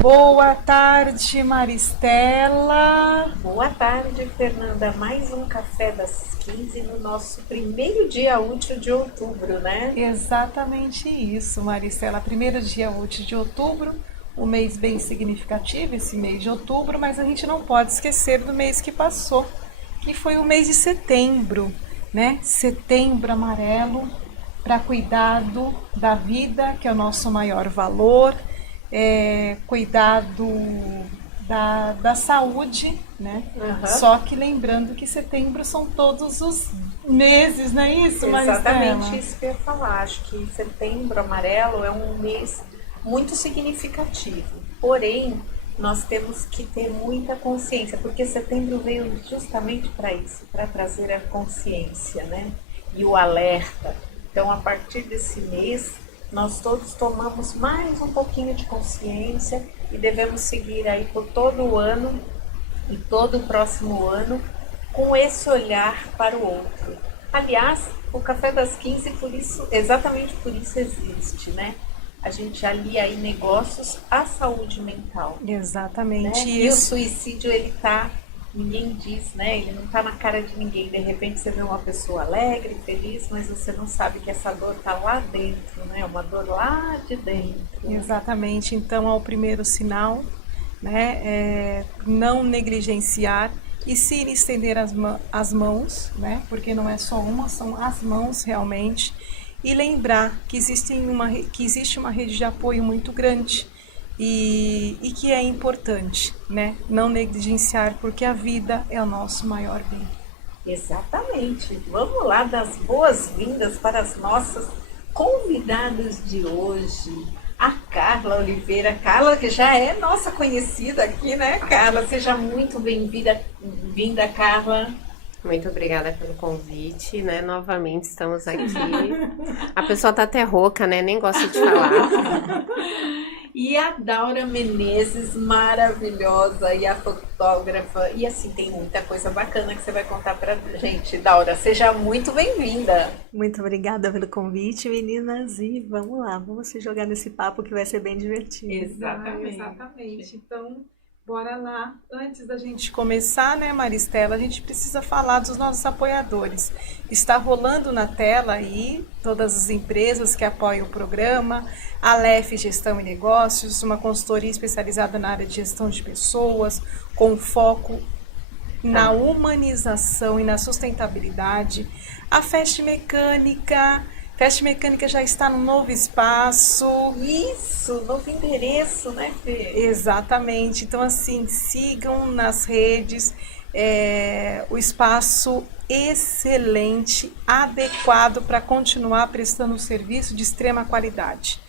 Boa tarde, Maristela. Boa tarde, Fernanda. Mais um Café das 15 no nosso primeiro dia útil de outubro, né? Exatamente isso, Maristela. Primeiro dia útil de outubro, um mês bem significativo, esse mês de outubro, mas a gente não pode esquecer do mês que passou, que foi o mês de setembro, né? Setembro amarelo, para cuidado da vida, que é o nosso maior valor, cuidado da saúde, né? Só que lembrando que setembro são todos os meses, não é isso, Maristela? Exatamente isso que eu ia falar. Acho que setembro amarelo é um mês muito significativo. Porém, nós temos que ter muita consciência, porque setembro veio justamente para isso, para trazer a consciência, né? E o alerta. Então, a partir desse mês, nós todos tomamos mais um pouquinho de consciência e devemos seguir aí por todo o ano e todo o próximo ano com esse olhar para o outro. Aliás, o Café das 15, por isso, exatamente por isso existe, né? A gente alia aí negócios à saúde mental. Exatamente. Né? E o suicídio, ele tá, ninguém diz, né? Ele não tá na cara de ninguém. De repente você vê uma pessoa alegre, feliz, mas você não sabe que essa dor tá lá dentro, né? Uma dor lá de dentro. Exatamente. Então, é o primeiro sinal, né? Não negligenciar e se estender as mãos, né? Porque não é só uma, são as mãos realmente. E lembrar que existe uma rede de apoio muito grande e que é importante, né? Não negligenciar, porque a vida é o nosso maior bem. Exatamente. Vamos lá dar as boas-vindas para as nossas convidadas de hoje. A Carla Oliveira. Carla, que já é nossa conhecida aqui, né, Carla? Seja muito bem-vinda, Carla. Muito obrigada pelo convite, né? Novamente estamos aqui. A pessoa tá até rouca, né? Nem gosta de falar. E a Daura Menezes, maravilhosa, e a fotógrafa. E assim, tem muita coisa bacana que você vai contar pra gente. Daura, seja muito bem-vinda. Muito obrigada pelo convite, meninas. E vamos lá, vamos se jogar nesse papo que vai ser bem divertido. Exatamente. Então, bora lá. Antes da gente começar, né, Maristela, a gente precisa falar dos nossos apoiadores. Está rolando na tela aí todas as empresas que apoiam o programa. A LEF Gestão e Negócios, uma consultoria especializada na área de gestão de pessoas, com foco na humanização e na sustentabilidade. A Fast Mecânica. Fast Mecânica já está no novo espaço. Isso, novo endereço, né, Fê? Exatamente. Então, assim, sigam nas redes o espaço excelente, adequado para continuar prestando um serviço de extrema qualidade.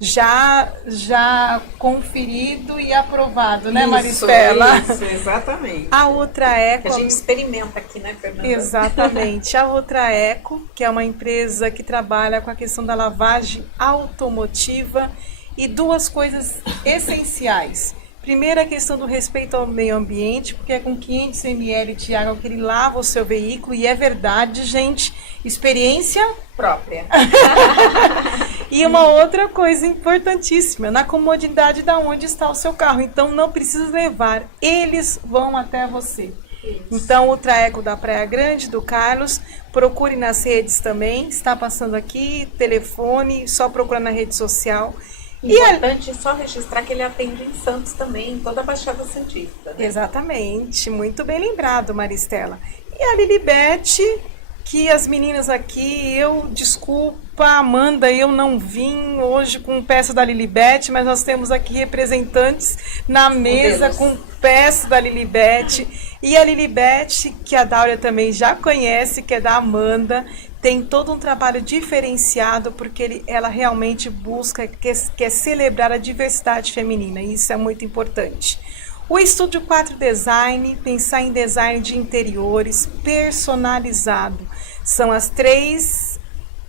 Já conferido e aprovado, né, Maristela? Isso, exatamente. A outra Eco... A gente experimenta aqui, né, Fernanda? Exatamente. A outra Eco, que é uma empresa que trabalha com a questão da lavagem automotiva e duas coisas essenciais. Primeiro, a questão do respeito ao meio ambiente, porque é com 500 ml de água que ele lava o seu veículo, e é verdade, gente, experiência própria. E uma outra coisa importantíssima, na comodidade da onde está o seu carro. Então, não precisa levar, eles vão até você. Isso. Então, Ultra Eco da Praia Grande, do Carlos, procure nas redes também, está passando aqui, telefone, só procura na rede social. Importante só registrar que ele atende em Santos também, em toda a Baixada Santista. Né? Exatamente, muito bem lembrado, Maristela. E a Lilibete, que as meninas aqui, desculpa, Amanda, eu não vim hoje com peça da Lilibete, mas nós temos aqui representantes na mesa com peça da Lilibete. E a Lilibete, que a Dáurea também já conhece, que é da Amanda, tem todo um trabalho diferenciado, porque ela realmente busca, quer celebrar a diversidade feminina, e isso é muito importante. O Estúdio 4 Design, pensar em design de interiores personalizado. São as 3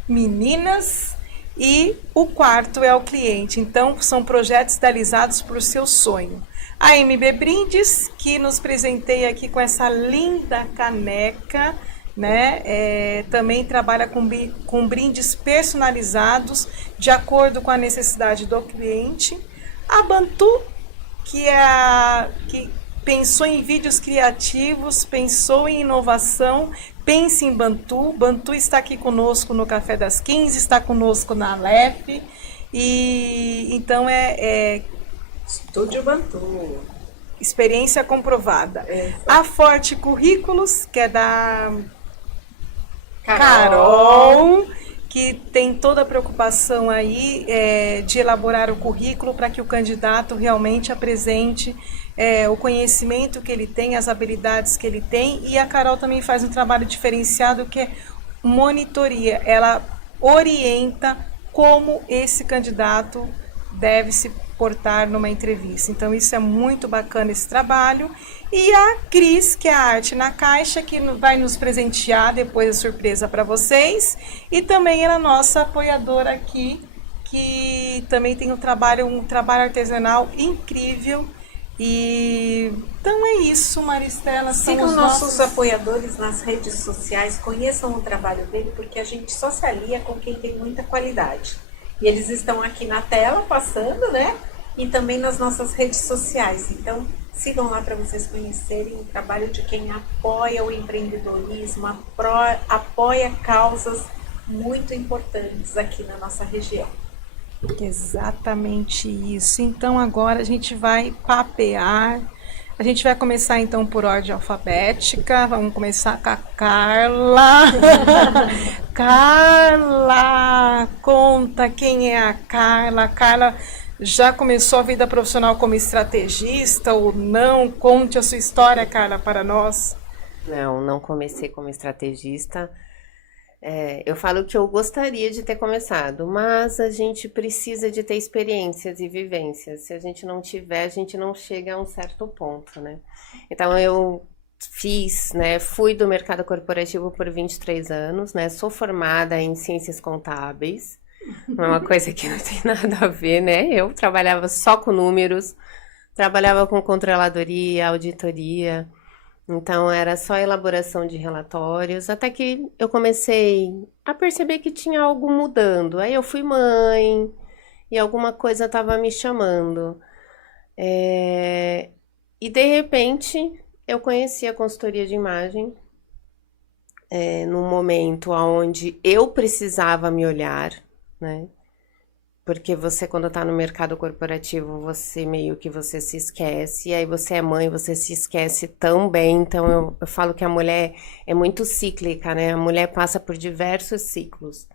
meninas e o quarto é o cliente. Então, são projetos idealizados por seu sonho. A MB Brindes, que nos presenteia aqui com essa linda caneca, né? Também trabalha com brindes personalizados de acordo com a necessidade do cliente. A Bantu que pensou em vídeos criativos, pensou em inovação, pense em Bantu. Bantu está aqui conosco no Café das 15, está conosco na Alep. E então Estúdio Bantu. Experiência comprovada. A Forte Currículos, que é da Carol, que tem toda a preocupação aí de elaborar o currículo para que o candidato realmente apresente o conhecimento que ele tem, as habilidades que ele tem. E a Carol também faz um trabalho diferenciado que é monitoria. Ela orienta como esse candidato deve se portar numa entrevista. Então isso é muito bacana, esse trabalho. E a Cris, que é a Arte na Caixa, que vai nos presentear depois a surpresa para vocês. E também ela é nossa apoiadora aqui, que também tem um trabalho artesanal incrível. E então é isso, Maristela. Sigam nossos apoiadores nas redes sociais, conheçam o trabalho dele, porque a gente só se alia com quem tem muita qualidade. E eles estão aqui na tela, passando, né? E também nas nossas redes sociais. Então, sigam lá para vocês conhecerem o trabalho de quem apoia o empreendedorismo, apoia causas muito importantes aqui na nossa região. Exatamente isso. Então agora a gente vai papear. A gente vai começar então por ordem alfabética. Vamos começar com a Carla. Carla, conta quem é a Carla. A Carla já começou a vida profissional como estrategista ou não? Conte a sua história, Carla, para nós. Não comecei como estrategista. Eu falo que eu gostaria de ter começado, mas a gente precisa de ter experiências e vivências. Se a gente não tiver, a gente não chega a um certo ponto, né? Então eu fui do mercado corporativo por 23 anos, né? Sou formada em ciências contábeis, não é uma coisa que não tem nada a ver, né? Eu trabalhava só com números, trabalhava com controladoria, auditoria. Então, era só elaboração de relatórios, até que eu comecei a perceber que tinha algo mudando. Aí eu fui mãe e alguma coisa estava me chamando. E, de repente, eu conheci a consultoria de imagem num momento onde eu precisava me olhar, né? Porque você, quando está no mercado corporativo, você meio que você se esquece. E aí você é mãe, você se esquece também. Então, eu falo que a mulher é muito cíclica, né? A mulher passa por diversos ciclos.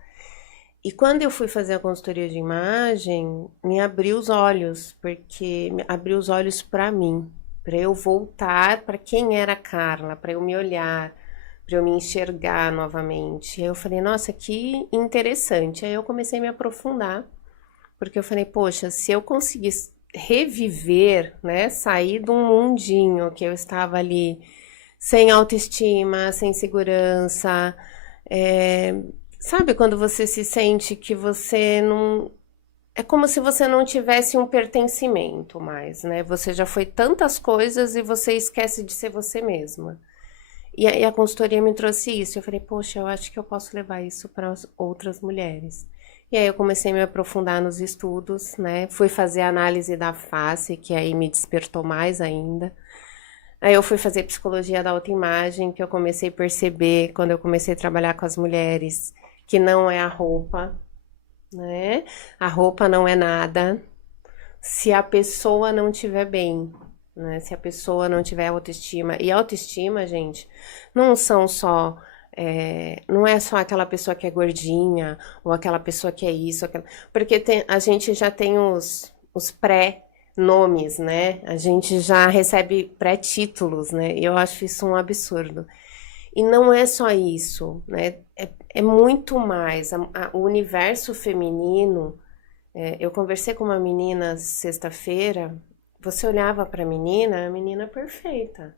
E quando eu fui fazer a consultoria de imagem, me abriu os olhos. Porque me abriu os olhos para mim. Para eu voltar para quem era a Carla. Para eu me olhar. Para eu me enxergar novamente. Aí eu falei, nossa, que interessante. Aí eu comecei a me aprofundar. Porque eu falei, poxa, se eu conseguisse reviver, né, sair de um mundinho que eu estava ali sem autoestima, sem segurança, sabe quando você se sente que você não... É como se você não tivesse um pertencimento mais, né? Você já foi tantas coisas e você esquece de ser você mesma. E aí a consultoria me trouxe isso. Eu falei, poxa, eu acho que eu posso levar isso para outras mulheres. E aí eu comecei a me aprofundar nos estudos, né? Fui fazer a análise da face, que aí me despertou mais ainda. Aí eu fui fazer psicologia da autoimagem, que eu comecei a perceber, quando eu comecei a trabalhar com as mulheres, que não é a roupa, né? A roupa não é nada se a pessoa não estiver bem, né? Se a pessoa não tiver autoestima. E autoestima, gente, não são só... não é só aquela pessoa que é gordinha, ou aquela pessoa que é isso, porque a gente já tem os pré-nomes, né? A gente já recebe pré-títulos, né? E eu acho isso um absurdo. E não é só isso, né? É muito mais. O universo feminino... eu conversei com uma menina sexta-feira, você olhava para a menina perfeita.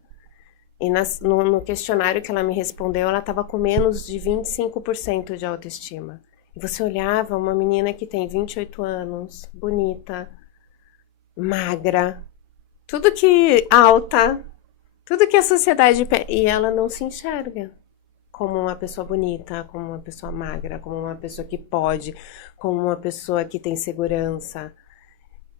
E no questionário que ela me respondeu, ela estava com menos de 25% de autoestima. E você olhava uma menina que tem 28 anos, bonita, magra, tudo que alta, tudo que a sociedade... E ela não se enxerga como uma pessoa bonita, como uma pessoa magra, como uma pessoa que pode, como uma pessoa que tem segurança.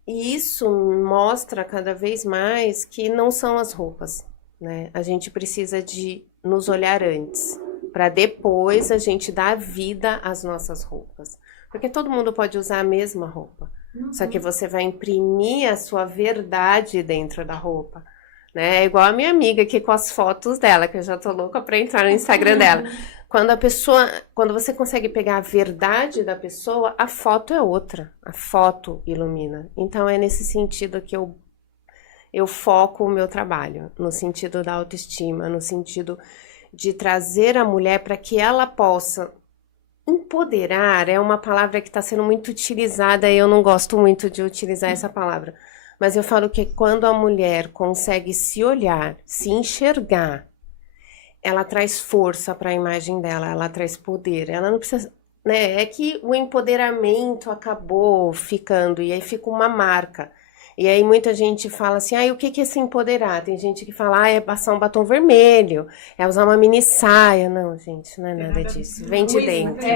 E isso mostra cada vez mais que não são as roupas, né? A gente precisa de nos olhar antes, para depois a gente dar vida às nossas roupas. Porque todo mundo pode usar a mesma roupa, só que você vai imprimir a sua verdade dentro da roupa, né? É igual a minha amiga aqui com as fotos dela, que eu já tô louca para entrar no Instagram dela. Quando você consegue pegar a verdade da pessoa, a foto é outra, a foto ilumina. Então é nesse sentido que eu foco o meu trabalho, no sentido da autoestima, no sentido de trazer a mulher para que ela possa empoderar. É uma palavra que está sendo muito utilizada e eu não gosto muito de utilizar essa palavra, mas eu falo que quando a mulher consegue se olhar, se enxergar, ela traz força para a imagem dela, ela traz poder, ela não precisa, né? É que o empoderamento acabou ficando, e aí fica uma marca. E aí muita gente fala assim, o que é se empoderar? Tem gente que fala, é passar um batom vermelho, é usar uma mini saia. Não, gente, não é nada disso. Vem de dentro.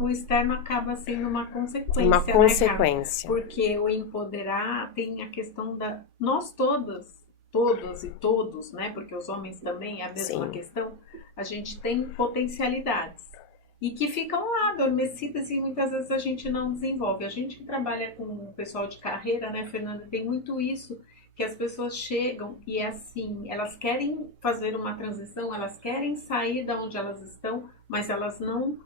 O externo acaba sendo uma consequência, Uma né, consequência. Carla? Porque o empoderar tem a questão da... Nós todas e todos, né? Porque os homens também é a mesma questão. A gente tem potencialidades. E que ficam lá, adormecidas, e muitas vezes a gente não desenvolve. A gente que trabalha com o pessoal de carreira, né, Fernanda, tem muito isso, que as pessoas chegam e assim, elas querem fazer uma transição, elas querem sair da onde elas estão, mas elas não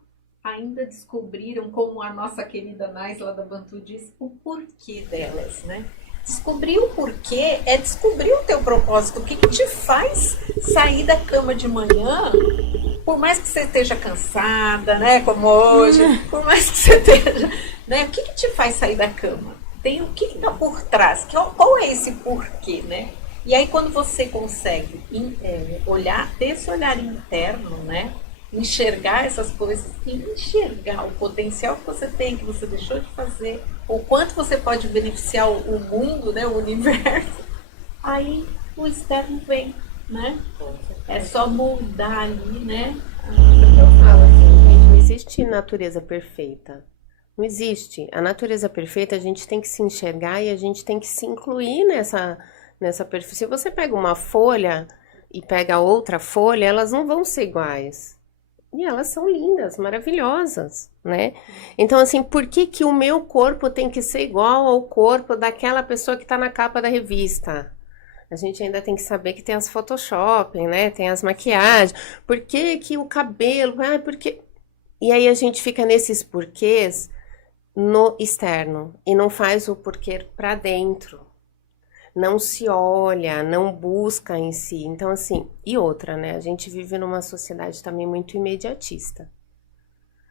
ainda descobriram, como a nossa querida Nais lá da Bantu disse, o porquê delas, né? Descobrir o porquê é descobrir o teu propósito, o que te faz sair da cama de manhã, por mais que você esteja cansada, né, como hoje, por mais que você esteja, né, o que te faz sair da cama? Tem o que está por trás, qual é esse porquê, né? E aí quando você consegue olhar, ter esse olhar interno, né, enxergar essas coisas e enxergar o potencial que você tem, que você deixou de fazer, o quanto você pode beneficiar o mundo, né, o universo, aí o externo vem, né? É só moldar ali, né? Eu falo assim, gente, não existe natureza perfeita. Não existe. A natureza perfeita a gente tem que se enxergar e a gente tem que se incluir nessa perfeição. Se você pega uma folha e pega outra folha, elas não vão ser iguais. E elas são lindas, maravilhosas, né? Então, assim, por que o meu corpo tem que ser igual ao corpo daquela pessoa que está na capa da revista? A gente ainda tem que saber que tem as Photoshop, né? Tem as maquiagens. Por que o cabelo? Porque... E aí a gente fica nesses porquês no externo e não faz o porquê para dentro. Não se olha, não busca em si. Então, assim, e outra, né? A gente vive numa sociedade também muito imediatista.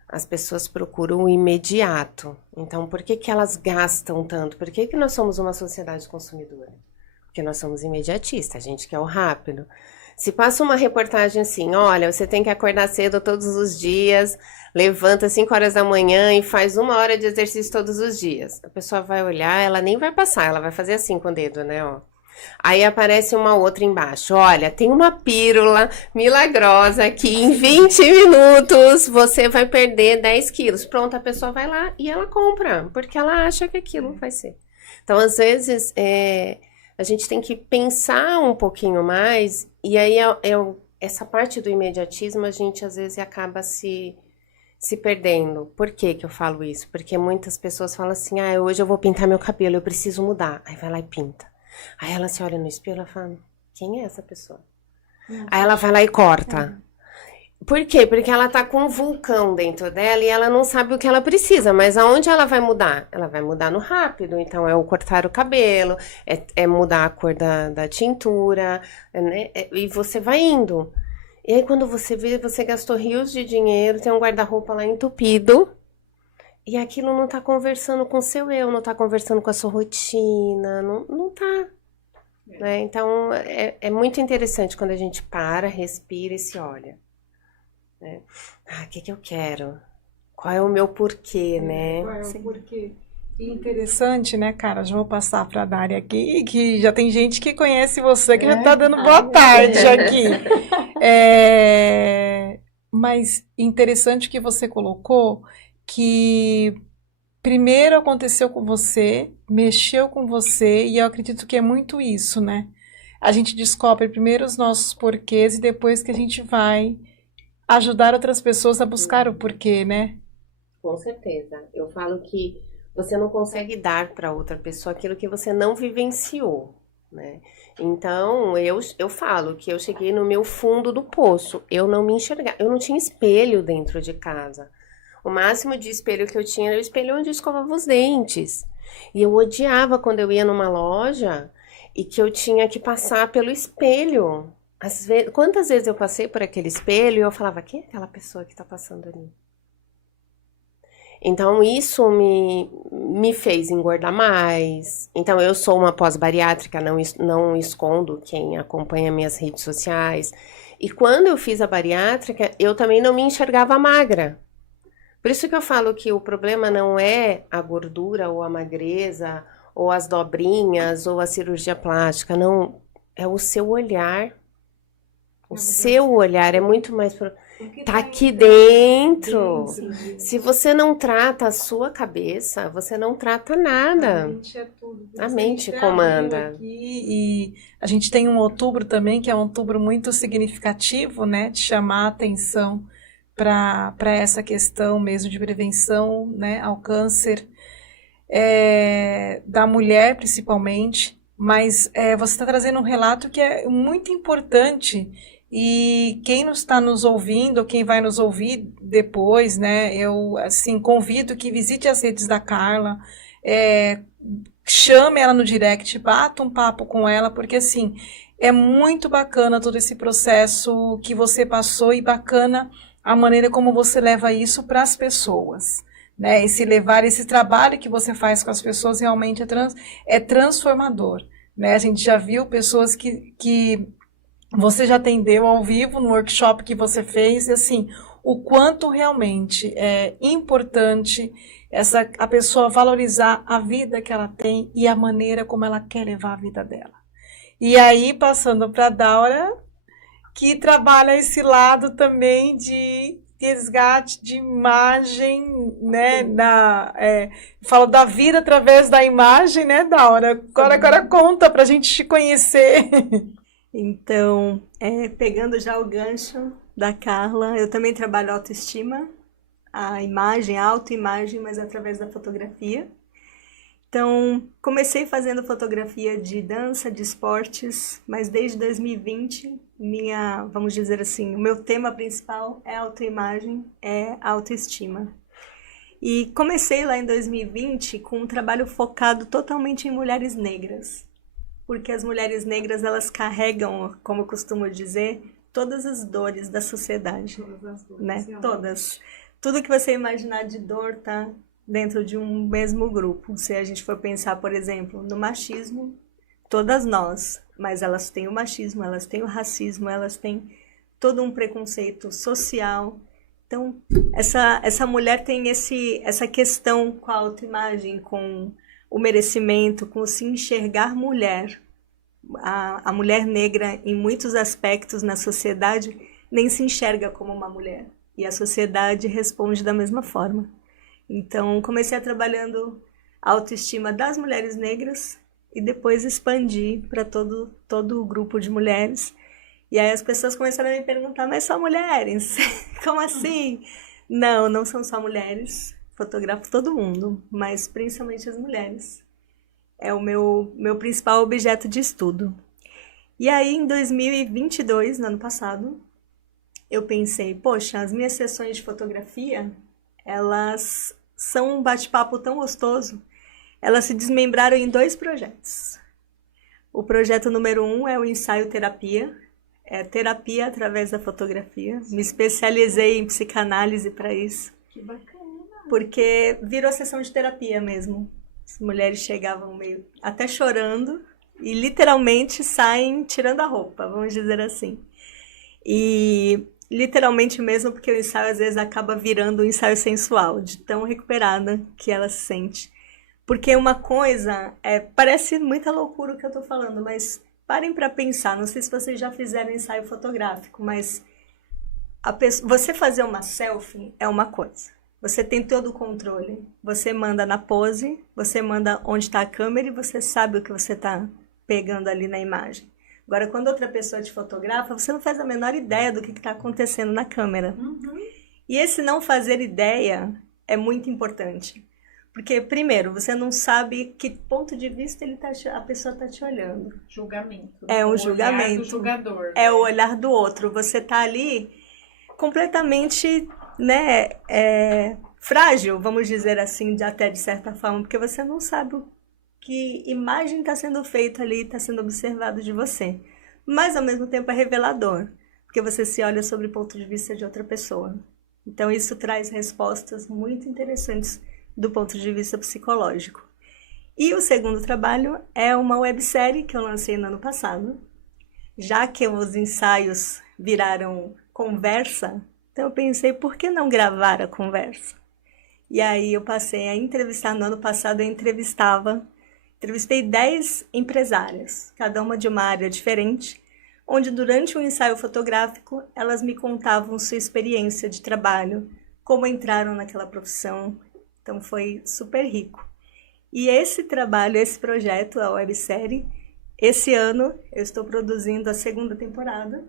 As pessoas procuram o imediato. Então, por que elas gastam tanto? Por que nós somos uma sociedade consumidora? Porque nós somos imediatistas, a gente quer o rápido. Se passa uma reportagem assim, olha, você tem que acordar cedo todos os dias, levanta às 5 horas da manhã e faz 1 hora de exercício todos os dias. A pessoa vai olhar, ela nem vai passar, ela vai fazer assim com o dedo, né, ó. Aí aparece uma outra embaixo, olha, tem uma pílula milagrosa que em 20 minutos você vai perder 10 quilos. Pronto, a pessoa vai lá e ela compra, porque ela acha que aquilo vai ser. Então, às vezes, a gente tem que pensar um pouquinho mais, e aí essa parte do imediatismo a gente às vezes acaba se perdendo. Por que eu falo isso? Porque muitas pessoas falam assim, hoje eu vou pintar meu cabelo, eu preciso mudar. Aí vai lá e pinta. Aí ela se olha no espelho e fala, quem é essa pessoa? Aí ela vai lá e corta. Por quê? Porque ela tá com um vulcão dentro dela e ela não sabe o que ela precisa, mas aonde ela vai mudar? Ela vai mudar no rápido, então é o cortar o cabelo, é mudar a cor da tintura, né? E você vai indo. E aí quando você vê, você gastou rios de dinheiro, tem um guarda-roupa lá entupido, e aquilo não tá conversando com o seu eu, não tá conversando com a sua rotina, não tá. Né? Então é muito interessante quando a gente para, respira e se olha. Né? O que eu quero? Qual é o meu porquê, né? Qual é o porquê? E interessante, né, cara? Já vou passar para a Dari aqui, que já tem gente que conhece você, que já está dando boa tarde aqui. Mas interessante que você colocou que primeiro aconteceu com você, mexeu com você, e eu acredito que é muito isso, né? A gente descobre primeiro os nossos porquês e depois que a gente vai ajudar outras pessoas a buscar o porquê, né? Com certeza. Eu falo que você não consegue dar para outra pessoa aquilo que você não vivenciou, né? Então, eu falo que eu cheguei no meu fundo do poço. Eu não me enxergava, eu não tinha espelho dentro de casa. O máximo de espelho que eu tinha era o espelho onde eu escovava os dentes. E eu odiava quando eu ia numa loja e que eu tinha que passar pelo espelho. Quantas vezes eu passei por aquele espelho e eu falava, quem é aquela pessoa que está passando ali? Então, isso me fez engordar mais. Então, eu sou uma pós-bariátrica, não escondo quem acompanha minhas redes sociais. E quando eu fiz a bariátrica, eu também não me enxergava magra. Por isso que eu falo que o problema não é a gordura ou a magreza, ou as dobrinhas, ou a cirurgia plástica. Não, é o seu olhar. O seu olhar é muito mais... Tá aqui dentro. Se você não trata a sua cabeça, você não trata nada. A mente é tudo. A mente comanda. Aqui, e a gente tem um outubro também, que é um outubro muito significativo, né? De chamar a atenção para essa questão mesmo de prevenção, né, ao câncer da mulher, principalmente. Mas você está trazendo um relato que é muito importante. E quem está nos ouvindo, quem vai nos ouvir depois, né, eu assim convido que visite as redes da Carla, chame ela no direct, bata um papo com ela, porque assim, é muito bacana todo esse processo que você passou e bacana a maneira como você leva isso para as pessoas, né, esse trabalho que você faz com as pessoas realmente é transformador, né, a gente já viu pessoas que você já atendeu ao vivo no workshop que você fez, e assim, o quanto realmente é importante a pessoa valorizar a vida que ela tem e a maneira como ela quer levar a vida dela. E aí, passando para a Daura, que trabalha esse lado também de resgate de imagem, né, fala da vida através da imagem, né, Daura? Agora conta para a gente te conhecer. Então, pegando já o gancho da Carla, eu também trabalho autoestima, a imagem, a autoimagem, mas através da fotografia. Então, comecei fazendo fotografia de dança, de esportes, mas desde 2020, vamos dizer assim, o meu tema principal é autoimagem, é autoestima. E comecei lá em 2020 com um trabalho focado totalmente em mulheres negras. Porque as mulheres negras, elas carregam, como eu costumo dizer, todas as dores da sociedade, né? Todas. Tudo que você imaginar de dor tá dentro de um mesmo grupo. Se a gente for pensar, por exemplo, no machismo, todas nós, mas elas têm o machismo, elas têm o racismo, elas têm todo um preconceito social. Então, essa mulher tem essa questão com a autoimagem, com o merecimento, com se enxergar mulher. A mulher negra, em muitos aspectos na sociedade, nem se enxerga como uma mulher. E a sociedade responde da mesma forma. Então, comecei a trabalhando a autoestima das mulheres negras e depois expandi para todo o grupo de mulheres. E aí as pessoas começaram a me perguntar, mas só mulheres? Como assim? Não são só mulheres. Fotografo todo mundo, mas principalmente as mulheres. É o meu principal objeto de estudo. E aí, em 2022, no ano passado, eu pensei, poxa, as minhas sessões de fotografia, elas são um bate-papo tão gostoso. Elas se desmembraram em 2 projetos. O projeto número 1 é o ensaio terapia. É terapia através da fotografia. Me especializei em psicanálise para isso. Que bacana. Porque virou sessão de terapia mesmo. As mulheres chegavam meio até chorando e literalmente saem tirando a roupa, vamos dizer assim. E literalmente mesmo, porque o ensaio às vezes acaba virando um ensaio sensual, de tão recuperada que ela se sente. Porque uma coisa, parece muita loucura o que eu tô falando, mas parem para pensar, não sei se vocês já fizeram ensaio fotográfico, mas você fazer uma selfie é uma coisa. você tem todo o controle. Você manda na pose, você manda onde está a câmera e você sabe o que você está pegando ali na imagem. Agora, quando outra pessoa te fotografa, você não faz a menor ideia do que está acontecendo na câmera. E esse não fazer ideia é muito importante. Porque, primeiro, você não sabe que ponto de vista a pessoa está te olhando. Julgamento. É um O julgamento. olhar do julgador. É o olhar do outro. Você está ali completamente, né, frágil, vamos dizer assim, até de certa forma, porque você não sabe que imagem está sendo feita ali, está sendo observado de você. Mas, ao mesmo tempo, é revelador, porque você se olha sobre o ponto de vista de outra pessoa. Então, isso traz respostas muito interessantes do ponto de vista psicológico. E o segundo trabalho é uma websérie que eu lancei no ano passado. Já que os ensaios viraram conversa, então eu pensei, por que não gravar a conversa? E aí eu passei a entrevistar. No ano passado eu entrevistei 10 empresárias, cada uma de uma área diferente, onde durante um ensaio fotográfico elas me contavam sua experiência de trabalho, como entraram naquela profissão. Então foi super rico. E esse trabalho, esse projeto, a websérie, esse ano eu estou produzindo a segunda temporada,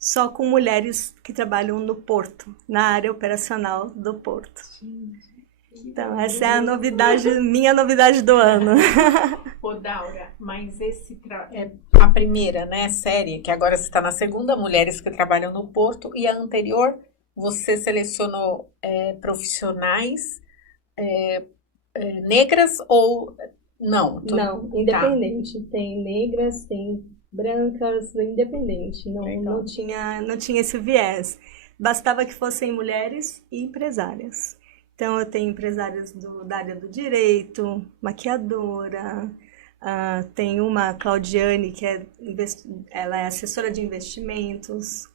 só com mulheres que trabalham no porto, na área operacional do porto. Então, essa é a novidade, minha novidade do ano. Ô, Daura, mas é a primeira, né, série, que agora você está na segunda, mulheres que trabalham no porto, e a anterior, você selecionou profissionais negras ou não? Não, independente. Tá. Tem negras, tem brancas, independente. Não tinha esse viés. Bastava que fossem mulheres e empresárias. Então, eu tenho empresárias da área do direito, maquiadora, tem uma Claudiane, que ela é assessora de investimentos.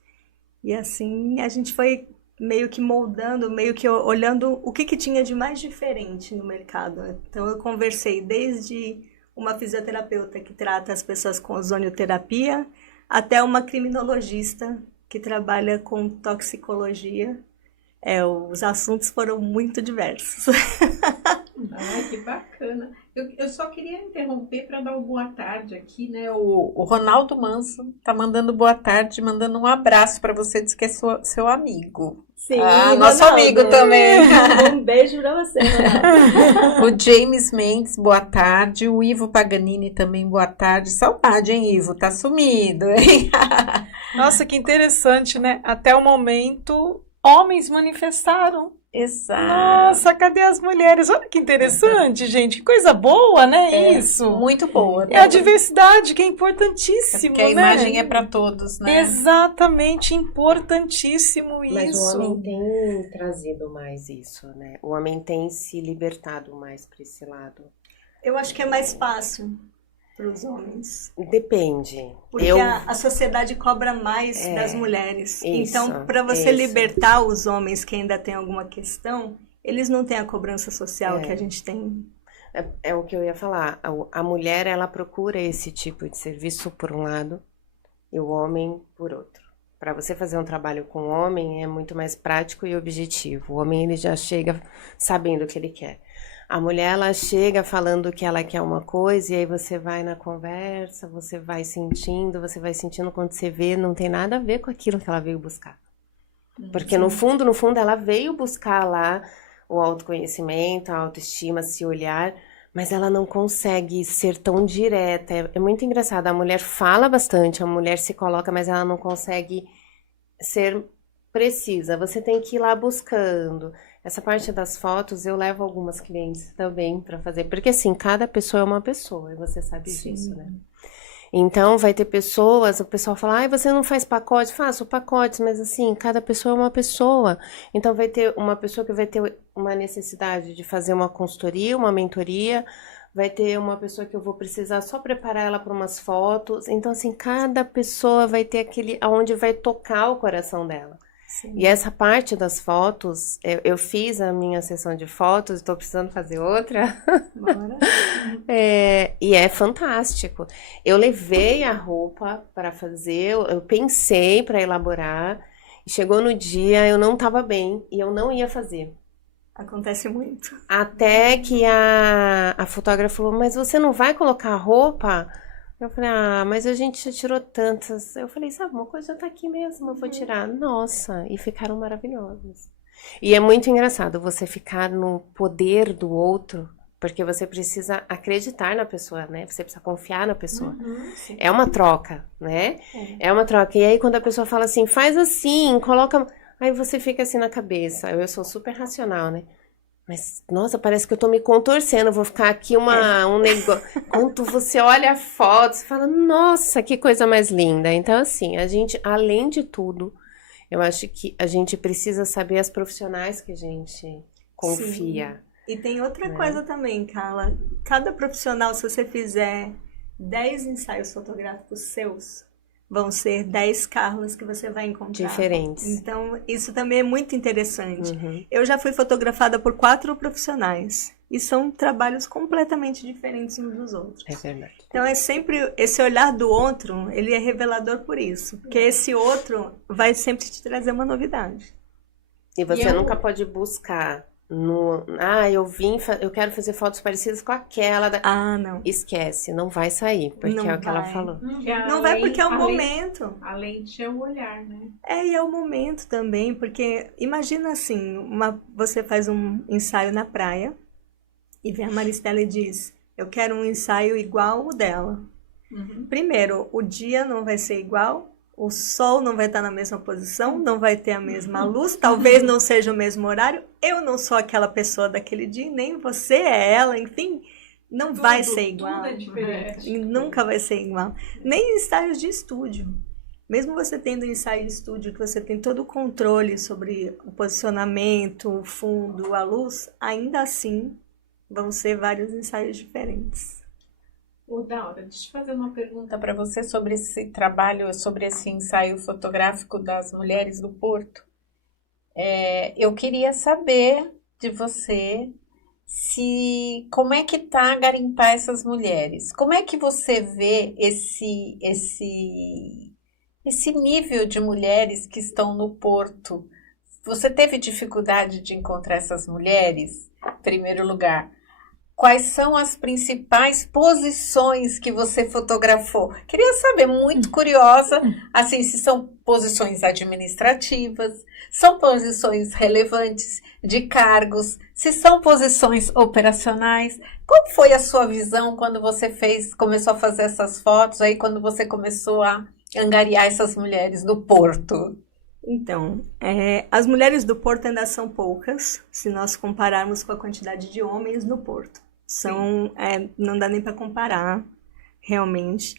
E assim, a gente foi meio que moldando, meio que olhando o que tinha de mais diferente no mercado. Então, eu conversei desde uma fisioterapeuta que trata as pessoas com ozonioterapia, até uma criminologista que trabalha com toxicologia. Os assuntos foram muito diversos. Que bacana. Eu só queria interromper para dar uma boa tarde aqui, né? O Ronaldo Manso tá mandando boa tarde, mandando um abraço para você, diz que é seu amigo. Sim, nosso amigo também. Um beijo para você, Ronaldo. O James Mendes, boa tarde. O Ivo Paganini também, boa tarde. Saudade, hein, Ivo? Tá sumido, hein? Nossa, que interessante, né? Até o momento, homens manifestaram. Exato. Nossa, cadê as mulheres? Olha que interessante, gente. Que coisa boa, né? Isso. Muito boa. É a diversidade que é importantíssimo, porque a né? imagem é para todos, né? Exatamente, importantíssimo isso. Mas o homem tem trazido mais isso, né? O homem tem se libertado mais para esse lado. Eu acho que é mais fácil para os homens. Depende. Porque a sociedade cobra mais das mulheres. Isso, então, para você libertar os homens que ainda têm alguma questão, eles não têm a cobrança social que a gente tem. É o que eu ia falar. A mulher, ela procura esse tipo de serviço por um lado e o homem por outro. Para você fazer um trabalho com o homem é muito mais prático e objetivo. O homem, ele já chega sabendo o que ele quer. A mulher, ela chega falando que ela quer uma coisa e aí você vai na conversa, você vai sentindo quando você vê, não tem nada a ver com aquilo que ela veio buscar. Porque no fundo, ela veio buscar lá o autoconhecimento, a autoestima, se olhar, mas ela não consegue ser tão direta. É muito engraçado, a mulher fala bastante, a mulher se coloca, mas ela não consegue ser precisa. Você tem que ir lá buscando. Essa parte das fotos, eu levo algumas clientes também para fazer, porque assim, cada pessoa é uma pessoa, e você sabe disso, né? Então, vai ter pessoas, o pessoal fala, você não faz pacote? Faço pacotes, mas assim, cada pessoa é uma pessoa. Então, vai ter uma pessoa que vai ter uma necessidade de fazer uma consultoria, uma mentoria, vai ter uma pessoa que eu vou precisar só preparar ela para umas fotos. Então, assim, cada pessoa vai ter aonde vai tocar o coração dela. Sim. E essa parte das fotos, eu fiz a minha sessão de fotos, estou precisando fazer outra. Bora. E é fantástico. Eu levei a roupa para fazer, eu pensei para elaborar, e chegou no dia, eu não estava bem e eu não ia fazer. Acontece muito. Até que a fotógrafa falou, mas você não vai colocar roupa? Eu falei, mas a gente já tirou tantas. Eu falei, sabe, uma coisa já tá aqui mesmo, eu vou tirar. Nossa, e ficaram maravilhosas. E é muito engraçado você ficar no poder do outro, porque você precisa acreditar na pessoa, né? Você precisa confiar na pessoa. É uma troca, né? É uma troca. E aí quando a pessoa fala assim, faz assim, coloca... Aí você fica assim na cabeça. Eu sou super racional, né? Mas, nossa, parece que eu tô me contorcendo. Vou ficar aqui um negócio... Quando você olha a foto, você fala, nossa, que coisa mais linda. Então, assim, a gente, além de tudo, eu acho que a gente precisa saber as profissionais que a gente confia. Sim. E tem outra coisa também, Carla. Cada profissional, se você fizer 10 ensaios fotográficos seus, vão ser 10 Carlas que você vai encontrar. Diferentes. Então, isso também é muito interessante. Uhum. Eu já fui fotografada por 4 profissionais. E são trabalhos completamente diferentes uns dos outros. É verdade. Então, é sempre esse olhar do outro, ele é revelador por isso. Porque esse outro vai sempre te trazer uma novidade. E você nunca pode buscar eu quero fazer fotos parecidas com aquela. Não. Esquece, não vai sair, porque Não é o que ela vai. falou. Não vai porque é o momento. A lente é o olhar, né? E é o momento também, porque imagina assim, você faz um ensaio na praia e vem a Maristela e diz, eu quero um ensaio igual o dela. Primeiro, o dia não vai ser igual, o sol não vai estar na mesma posição, não vai ter a mesma luz, talvez não seja o mesmo horário, eu não sou aquela pessoa daquele dia, nem você é ela, enfim, não vai ser igual. Tudo é diferente. Nunca vai ser igual. Nem em ensaios de estúdio. Mesmo você tendo ensaio de estúdio, que você tem todo o controle sobre o posicionamento, o fundo, a luz, ainda assim vão ser vários ensaios diferentes. Daura, deixa eu fazer uma pergunta para você sobre esse trabalho, sobre esse ensaio fotográfico das mulheres do Porto. Eu queria saber de você como é que tá garimpar essas mulheres? Como é que você vê esse nível de mulheres que estão no Porto? Você teve dificuldade de encontrar essas mulheres? Em primeiro lugar. Quais são as principais posições que você fotografou? Queria saber, muito curiosa, assim, se são posições administrativas, são posições relevantes de cargos, se são posições operacionais. Qual foi a sua visão quando você começou a fazer essas fotos, aí quando você começou a angariar essas mulheres do Porto? Então, as mulheres do Porto ainda são poucas, se nós compararmos com a quantidade de homens no Porto. Não dá nem para comparar, realmente.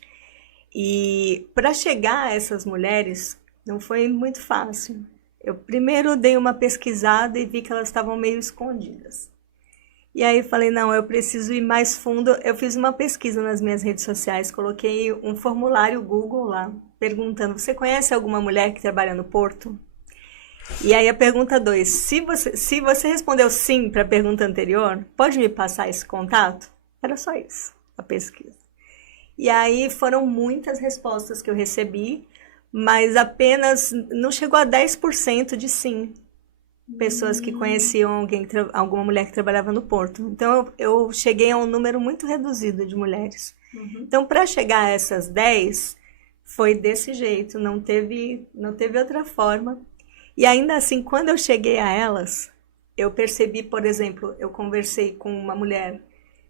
E para chegar a essas mulheres, não foi muito fácil. Eu primeiro dei uma pesquisada e vi que elas estavam meio escondidas. E aí falei, não, eu preciso ir mais fundo. Eu fiz uma pesquisa nas minhas redes sociais, coloquei um formulário Google lá, perguntando, você conhece alguma mulher que trabalha no Porto? E aí a pergunta 2, se você respondeu sim para a pergunta anterior, pode me passar esse contato? Era só isso, a pesquisa. E aí foram muitas respostas que eu recebi, mas apenas, não chegou a 10% de sim. Pessoas que conheciam alguma mulher que trabalhava no Porto. Então eu cheguei a um número muito reduzido de mulheres. Então para chegar a essas 10, foi desse jeito, não teve outra forma. E ainda assim, quando eu cheguei a elas, eu percebi, por exemplo, eu conversei com uma mulher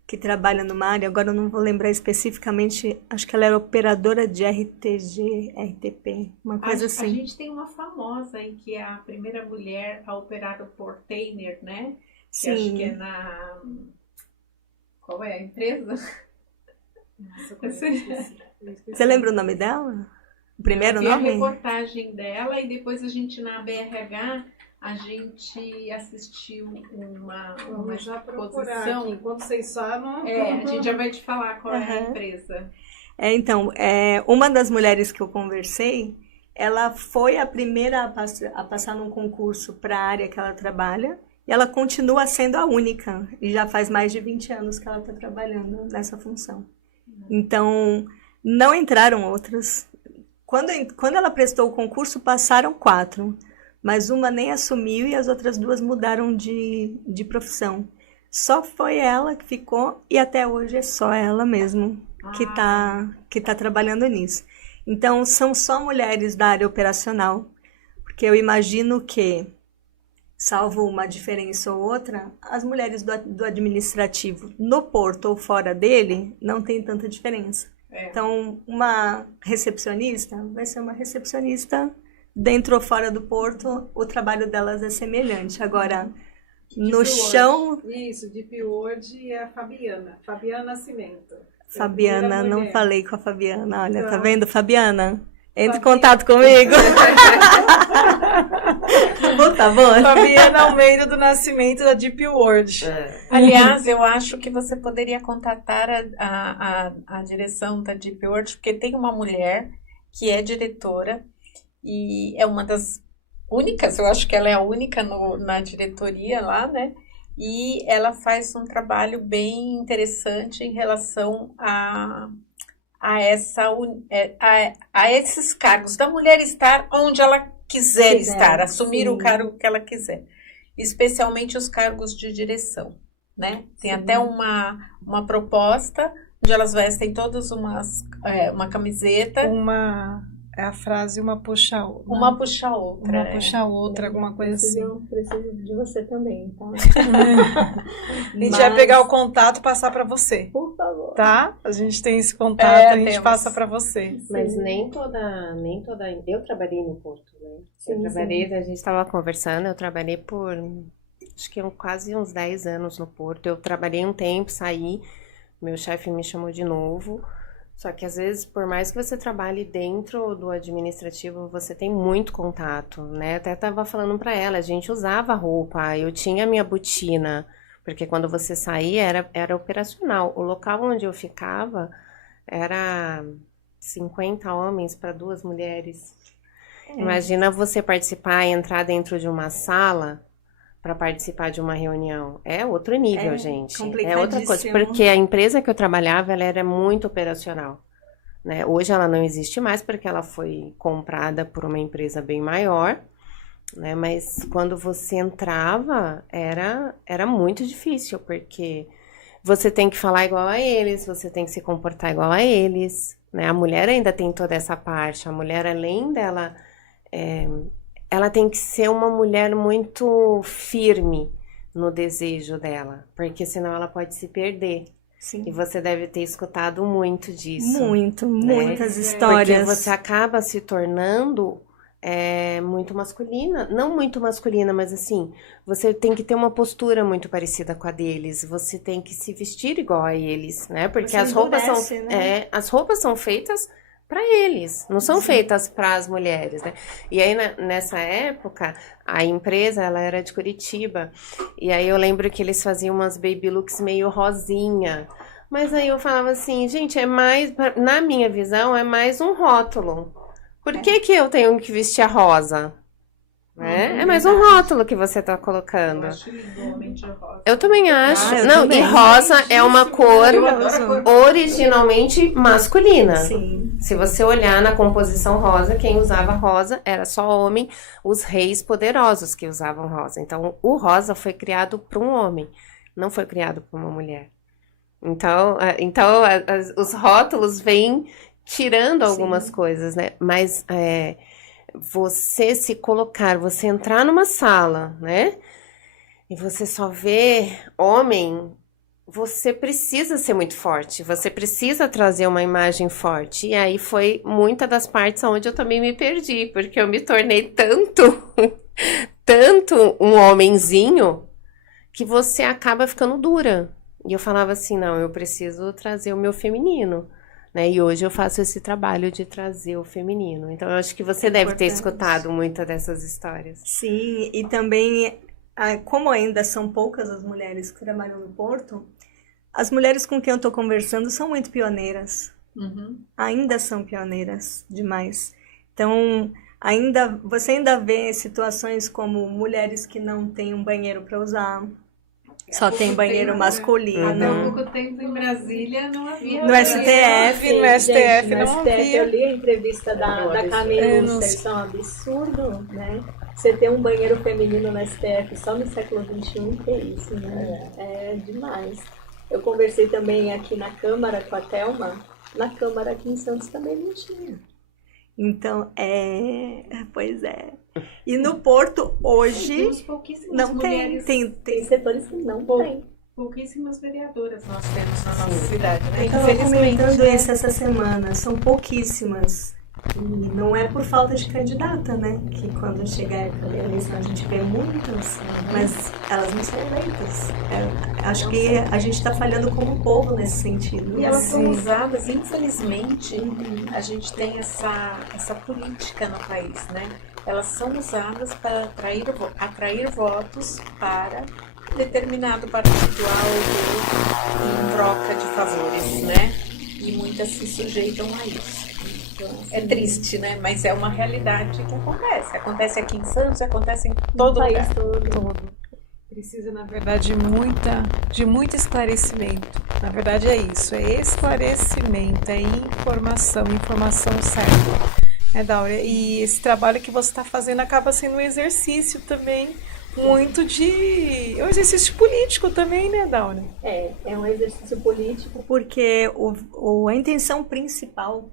que trabalha numa área, agora eu não vou lembrar especificamente, acho que ela era operadora de RTP, uma coisa assim. A gente tem uma famosa em que é a primeira mulher a operar o Portainer, né? Sim. Que acho que é na... Qual é a empresa? Você lembra o nome dela? O primeiro nome? Eu vi a reportagem dela e depois a gente na BRH a gente assistiu uma exposição. Enquanto vocês falam... a gente já vai te falar qual é a empresa. Então, uma das mulheres que eu conversei, ela foi a primeira a passar num concurso para a área que ela trabalha e ela continua sendo a única. E já faz mais de 20 anos que ela está trabalhando nessa função. Então, não entraram outras. Quando ela prestou o concurso, passaram 4. mas uma nem assumiu e as outras duas mudaram de profissão. Só foi ela que ficou e até hoje é só ela mesmo que tá trabalhando nisso. Então, são só mulheres da área operacional, porque eu imagino que, salvo uma diferença ou outra, as mulheres do administrativo no porto ou fora dele não tem tanta diferença. Então, uma recepcionista vai ser uma recepcionista dentro ou fora do porto, o trabalho delas é semelhante. Agora, no chão... Isso, Deep Word é a Fabiana Nascimento. Fabiana, não falei com a Fabiana. Olha, tá vendo, Fabiana? Entre em contato comigo. Tá bom. Fabiana Almeida do Nascimento da Deep Word. Aliás, eu acho que você poderia contatar a direção da Deep Word, porque tem uma mulher que é diretora e é uma das únicas, eu acho que ela é a única na diretoria lá, né? E ela faz um trabalho bem interessante em relação a esses cargos, da mulher estar onde ela quiser estar, assumir o cargo que ela quiser, especialmente os cargos de direção, né? Tem até uma proposta onde elas vestem todas uma camiseta. É a frase uma puxa a outra. Uma puxa a outra. Uma puxa a outra, alguma coisa assim. Preciso de você também, tá? A gente vai pegar o contato e passar para você. Por favor. Tá? A gente tem esse contato, a gente temos. passa para você. Mas nem toda. Eu trabalhei no Porto, né? A gente estava conversando, eu trabalhei por acho que quase uns 10 anos no Porto. Eu trabalhei um tempo, saí, meu chefe me chamou de novo. Só que às vezes, por mais que você trabalhe dentro do administrativo, você tem muito contato, né? Até estava falando para ela, a gente usava roupa, eu tinha minha botina, porque quando você saía era operacional. O local onde eu ficava era 50 homens para 2 mulheres. Imagina você participar e entrar dentro de uma sala para participar de uma reunião. É outro nível, gente. É outra coisa. Porque a empresa que eu trabalhava, ela era muito operacional, né? Hoje ela não existe mais porque ela foi comprada por uma empresa bem maior, né? Mas quando você entrava, era muito difícil, porque você tem que falar igual a eles, você tem que se comportar igual a eles, né? A mulher ainda tem toda essa parte. A mulher, além dela... ela tem que ser uma mulher muito firme no desejo dela, porque senão ela pode se perder. Sim. E você deve ter escutado muito disso. Muitas histórias. Porque você acaba se tornando muito masculina. Não muito masculina, mas assim, você tem que ter uma postura muito parecida com a deles. Você tem que se vestir igual a eles, né? Porque as roupas são feitas para eles, não são feitas para as mulheres, né? E aí, nessa época, a empresa, ela era de Curitiba, e aí eu lembro que eles faziam umas baby looks meio rosinha, mas aí eu falava assim, gente, na minha visão, é mais um rótulo. Por que eu tenho que vestir a rosa? É mais um rótulo que você tá colocando. Eu acho igualmente rosa. Eu também acho. Também. E rosa é uma cor originalmente masculina. Sim. Se você olhar na composição rosa, quem usava rosa era só homem, os reis poderosos que usavam rosa. Então, o rosa foi criado para um homem, não foi criado para uma mulher. Então os rótulos vêm tirando algumas coisas, né? Mas você se colocar, você entrar numa sala, né? E você só vê homem, você precisa ser muito forte, você precisa trazer uma imagem forte. E aí foi muita das partes onde eu também me perdi, porque eu me tornei tanto um homenzinho, que você acaba ficando dura. E eu falava assim, não, eu preciso trazer o meu feminino. Né? E hoje eu faço esse trabalho de trazer o feminino. Então, eu acho que você deve ter escutado muitas dessas histórias. Sim, e também, como ainda são poucas as mulheres que trabalham no Porto, as mulheres com quem eu estou conversando são muito pioneiras. Ainda são pioneiras demais. Então, você ainda vê situações como mulheres que não têm um banheiro para usar. Só tem banheiro masculino. Até há pouco tempo em Brasília não havia. No STF, não havia. Eu li a entrevista da Camila, isso é um absurdo, né? Você ter um banheiro feminino na STF só no século XXI, que é isso, né? É demais. Eu conversei também aqui na Câmara com a Thelma. Na Câmara aqui em Santos também não tinha. Então, pois é. E no Porto, hoje, Temos pouquíssimas não mulheres, tem setores que não tem. pouquíssimas vereadoras nós temos na nossa cidade, né? Eu estava comentando isso essa semana, são pouquíssimas. E não é por falta de candidata, né? Que quando chega a época da eleição a gente vê muitas, mas elas não são eleitas. Acho que a gente está falhando como povo nesse sentido. E elas são usadas, infelizmente, a gente tem essa política no país, né? Elas são usadas para atrair votos para determinado partido A ou B em troca de favores, né? E muitas se sujeitam a isso. É triste, né? Mas é uma realidade que acontece. Acontece aqui em Santos, acontece em todo o país lugar. todo. Precisa, na verdade, de muito esclarecimento. Na verdade é isso, é esclarecimento, é informação certa. Dáurea? E esse trabalho que você está fazendo acaba sendo um exercício também muito um exercício político também, né, Dáurea? É um exercício político porque a intenção principal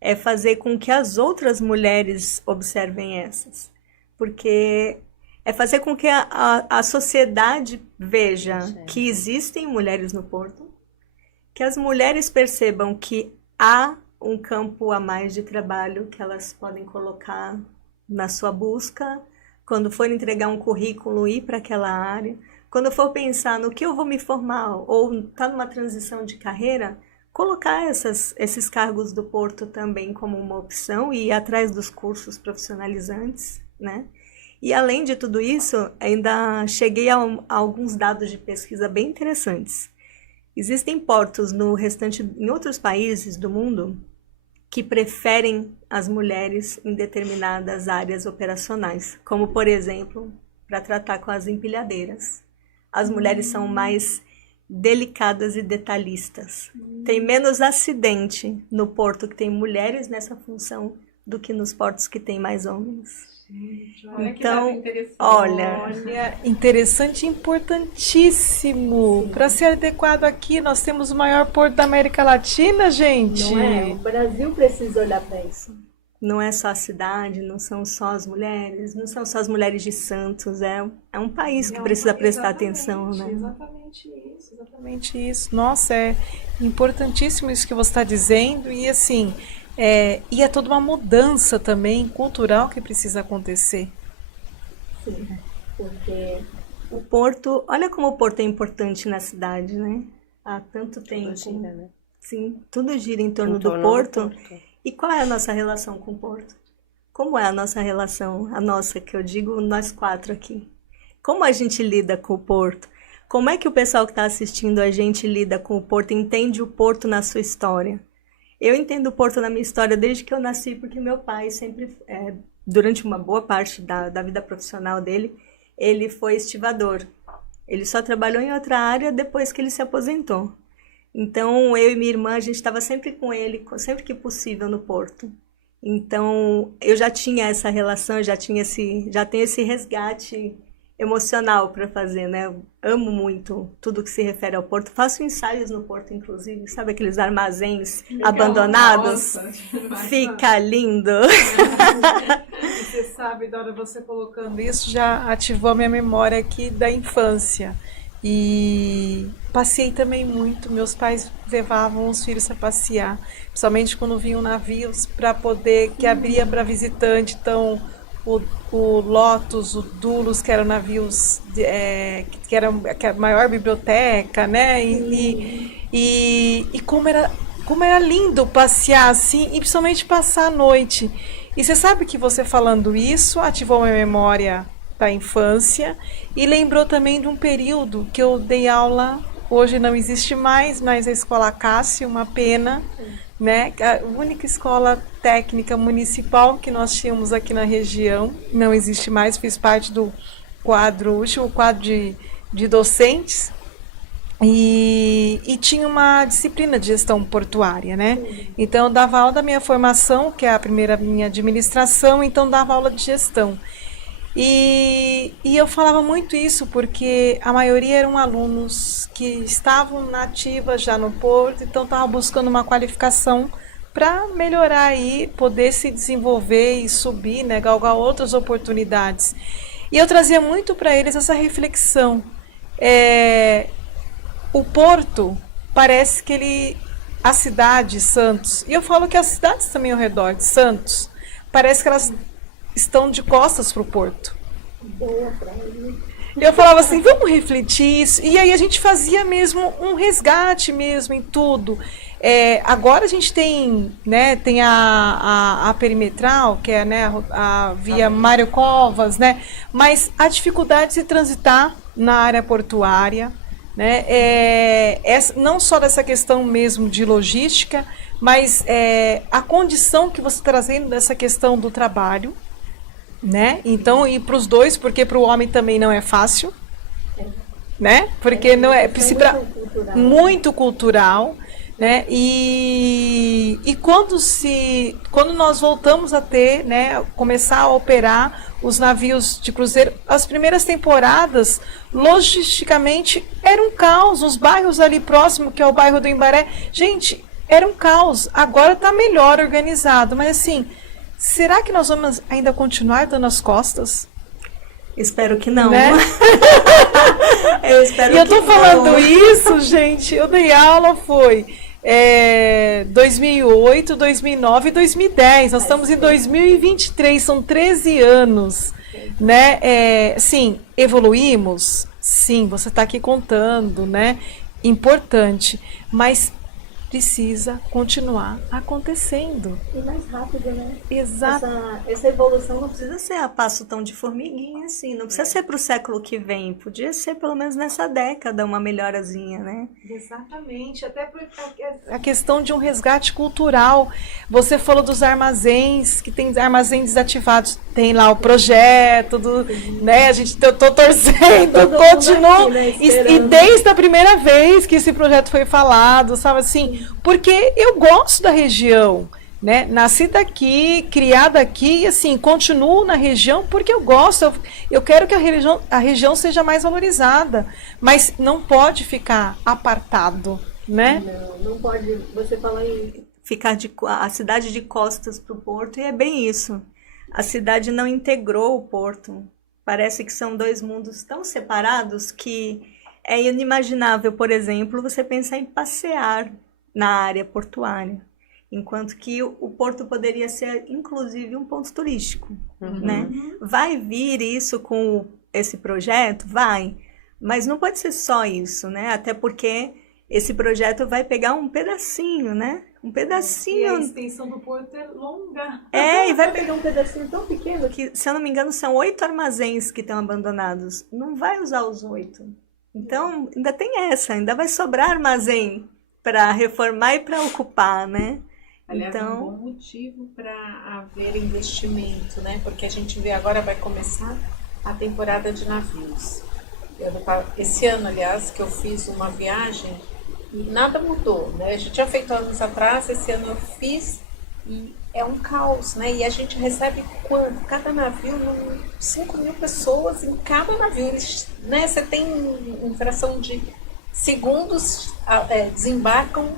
é fazer com que as outras mulheres observem essas. Porque é fazer com que a sociedade veja que existem mulheres no Porto, que as mulheres percebam que há um campo a mais de trabalho que elas podem colocar na sua busca, quando for entregar um currículo, ir para aquela área, quando for pensar no que eu vou me formar, ou está numa transição de carreira, colocar esses cargos do Porto também como uma opção e ir atrás dos cursos profissionalizantes, né? E além de tudo isso, ainda cheguei a alguns dados de pesquisa bem interessantes. Existem portos em outros países do mundo que preferem as mulheres em determinadas áreas operacionais, como, por exemplo, para tratar com as empilhadeiras. As mulheres são mais delicadas e detalhistas. Tem menos acidente no porto que tem mulheres nessa função do que nos portos que tem mais homens. Então, olha, interessante e importantíssimo. Para ser adequado aqui, nós temos o maior porto da América Latina, gente. Não é? O Brasil precisa olhar para isso. Não é só a cidade, não são só as mulheres, não são só as mulheres de Santos. É um país que precisa prestar atenção, né? Exatamente isso. Nossa, é importantíssimo isso que você está dizendo. E assim, e é toda uma mudança também cultural que precisa acontecer. Sim, porque o Porto, olha como o Porto é importante na cidade, né? Há tanto tempo. Tudo gira, né? Sim, tudo gira em torno do Porto. E qual é a nossa relação com o Porto? Como é a nossa relação, a nossa, que eu digo nós quatro aqui? Como a gente lida com o Porto? Como é que o pessoal que está assistindo a gente lida com o Porto, entende o Porto na sua história? Eu entendo o Porto na minha história desde que eu nasci, porque meu pai sempre, durante uma boa parte da vida profissional dele, ele foi estivador. Ele só trabalhou em outra área depois que ele se aposentou. Então, eu e minha irmã, a gente estava sempre com ele, sempre que possível, no Porto. Então, eu já tinha essa relação, já tenho esse resgate emocional para fazer, né? Eu amo muito tudo que se refere ao Porto. Faço ensaios no Porto, inclusive. Sabe aqueles armazéns abandonados? Nossa, fica lindo! Você sabe, Dora, você colocando isso já ativou a minha memória aqui da infância. E passei também muito. Meus pais levavam os filhos a passear, principalmente quando vinham navios para poder, que abria para visitante. Então, o Lotus, o Dulus, que eram navios que era a maior biblioteca, né? E como era lindo passear assim, e principalmente passar a noite. E você sabe que você falando isso ativou a memória da infância e lembrou também de um período que eu dei aula, hoje não existe mais, mas a Escola Cássio, uma pena, né? A única escola técnica municipal que nós tínhamos aqui na região, não existe mais, fiz parte do último quadro de docentes e tinha uma disciplina de gestão portuária, né? Então eu dava aula da minha formação, que é a primeira minha administração, então dava aula de gestão. E eu falava muito isso porque a maioria eram alunos que estavam na ativa já no Porto, então estavam buscando uma qualificação para melhorar aí, poder se desenvolver e subir, né, galgar outras oportunidades. E eu trazia muito para eles essa reflexão. O Porto parece que a cidade, Santos, e eu falo que as cidades também ao redor de Santos, parece que elas estão de costas para o Porto. E eu falava assim, vamos refletir isso. E aí a gente fazia mesmo um resgate mesmo em tudo. Agora a gente tem, né, tem a perimetral, que é, né, a via Mário Covas, né, mas a dificuldade de se transitar na área portuária, né, não só dessa questão mesmo de logística, mas a condição que você está trazendo dessa questão do trabalho, né? Então, e para os dois, porque para o homem também não é fácil, né? Porque não é muito cultural, né? E quando nós voltamos a ter, né, começar a operar os navios de cruzeiro, as primeiras temporadas, logisticamente, era um caos. Os bairros ali próximo, que é o bairro do Embaré, gente, era um caos. Agora está melhor organizado, mas assim, será que nós vamos ainda continuar dando as costas? Espero que não. Né? Eu espero e eu que tô não. falando isso, gente, eu dei aula, foi 2008, 2009 e 2010. Nós estamos em 2023, são 13 anos. Né? Sim, evoluímos? Sim, você está aqui contando, né? Importante, mas precisa continuar acontecendo. E mais rápido, né? Exato. Essa evolução não precisa ser a passo tão de formiguinha, assim. Não precisa ser para o século que vem. Podia ser pelo menos nessa década uma melhorazinha, né? Exatamente. Até porque a questão de um resgate cultural. Você falou dos armazéns, que tem armazéns desativados. Tem lá o projeto, né? A gente, eu tô torcendo, continuo. E desde a primeira vez que esse projeto foi falado, sabe assim? Porque eu gosto da região, né? Nasci daqui, criada aqui, e assim, continuo na região porque eu gosto, eu quero que a região seja mais valorizada, mas não pode ficar apartado, né? Não pode. Você fala em ficar a cidade de costas para o Porto, e é bem isso. A cidade não integrou o Porto. Parece que são dois mundos tão separados que é inimaginável, por exemplo, você pensar em passear na área portuária, enquanto que o Porto poderia ser, inclusive, um ponto turístico, né? Vai vir isso com esse projeto? Vai, mas não pode ser só isso, né? Até porque esse projeto vai pegar um pedacinho, né? Um pedacinho. E a extensão do Porto é longa. E vai pegar um pedacinho tão pequeno que, se eu não me engano, são 8 armazéns que estão abandonados. Não vai usar os 8. Então, ainda tem essa, ainda vai sobrar armazém para reformar e para ocupar, né? Aliás, é um bom motivo para haver investimento, né? Porque a gente vê agora vai começar a temporada de navios. Esse ano, aliás, que eu fiz uma viagem e nada mudou, né? Eu já tinha feito anos atrás, esse ano eu fiz e é um caos, né? E a gente recebe quanto? Cada navio, 5.000 pessoas em cada navio. Eles, né? Você tem em fração de segundos, desembarcam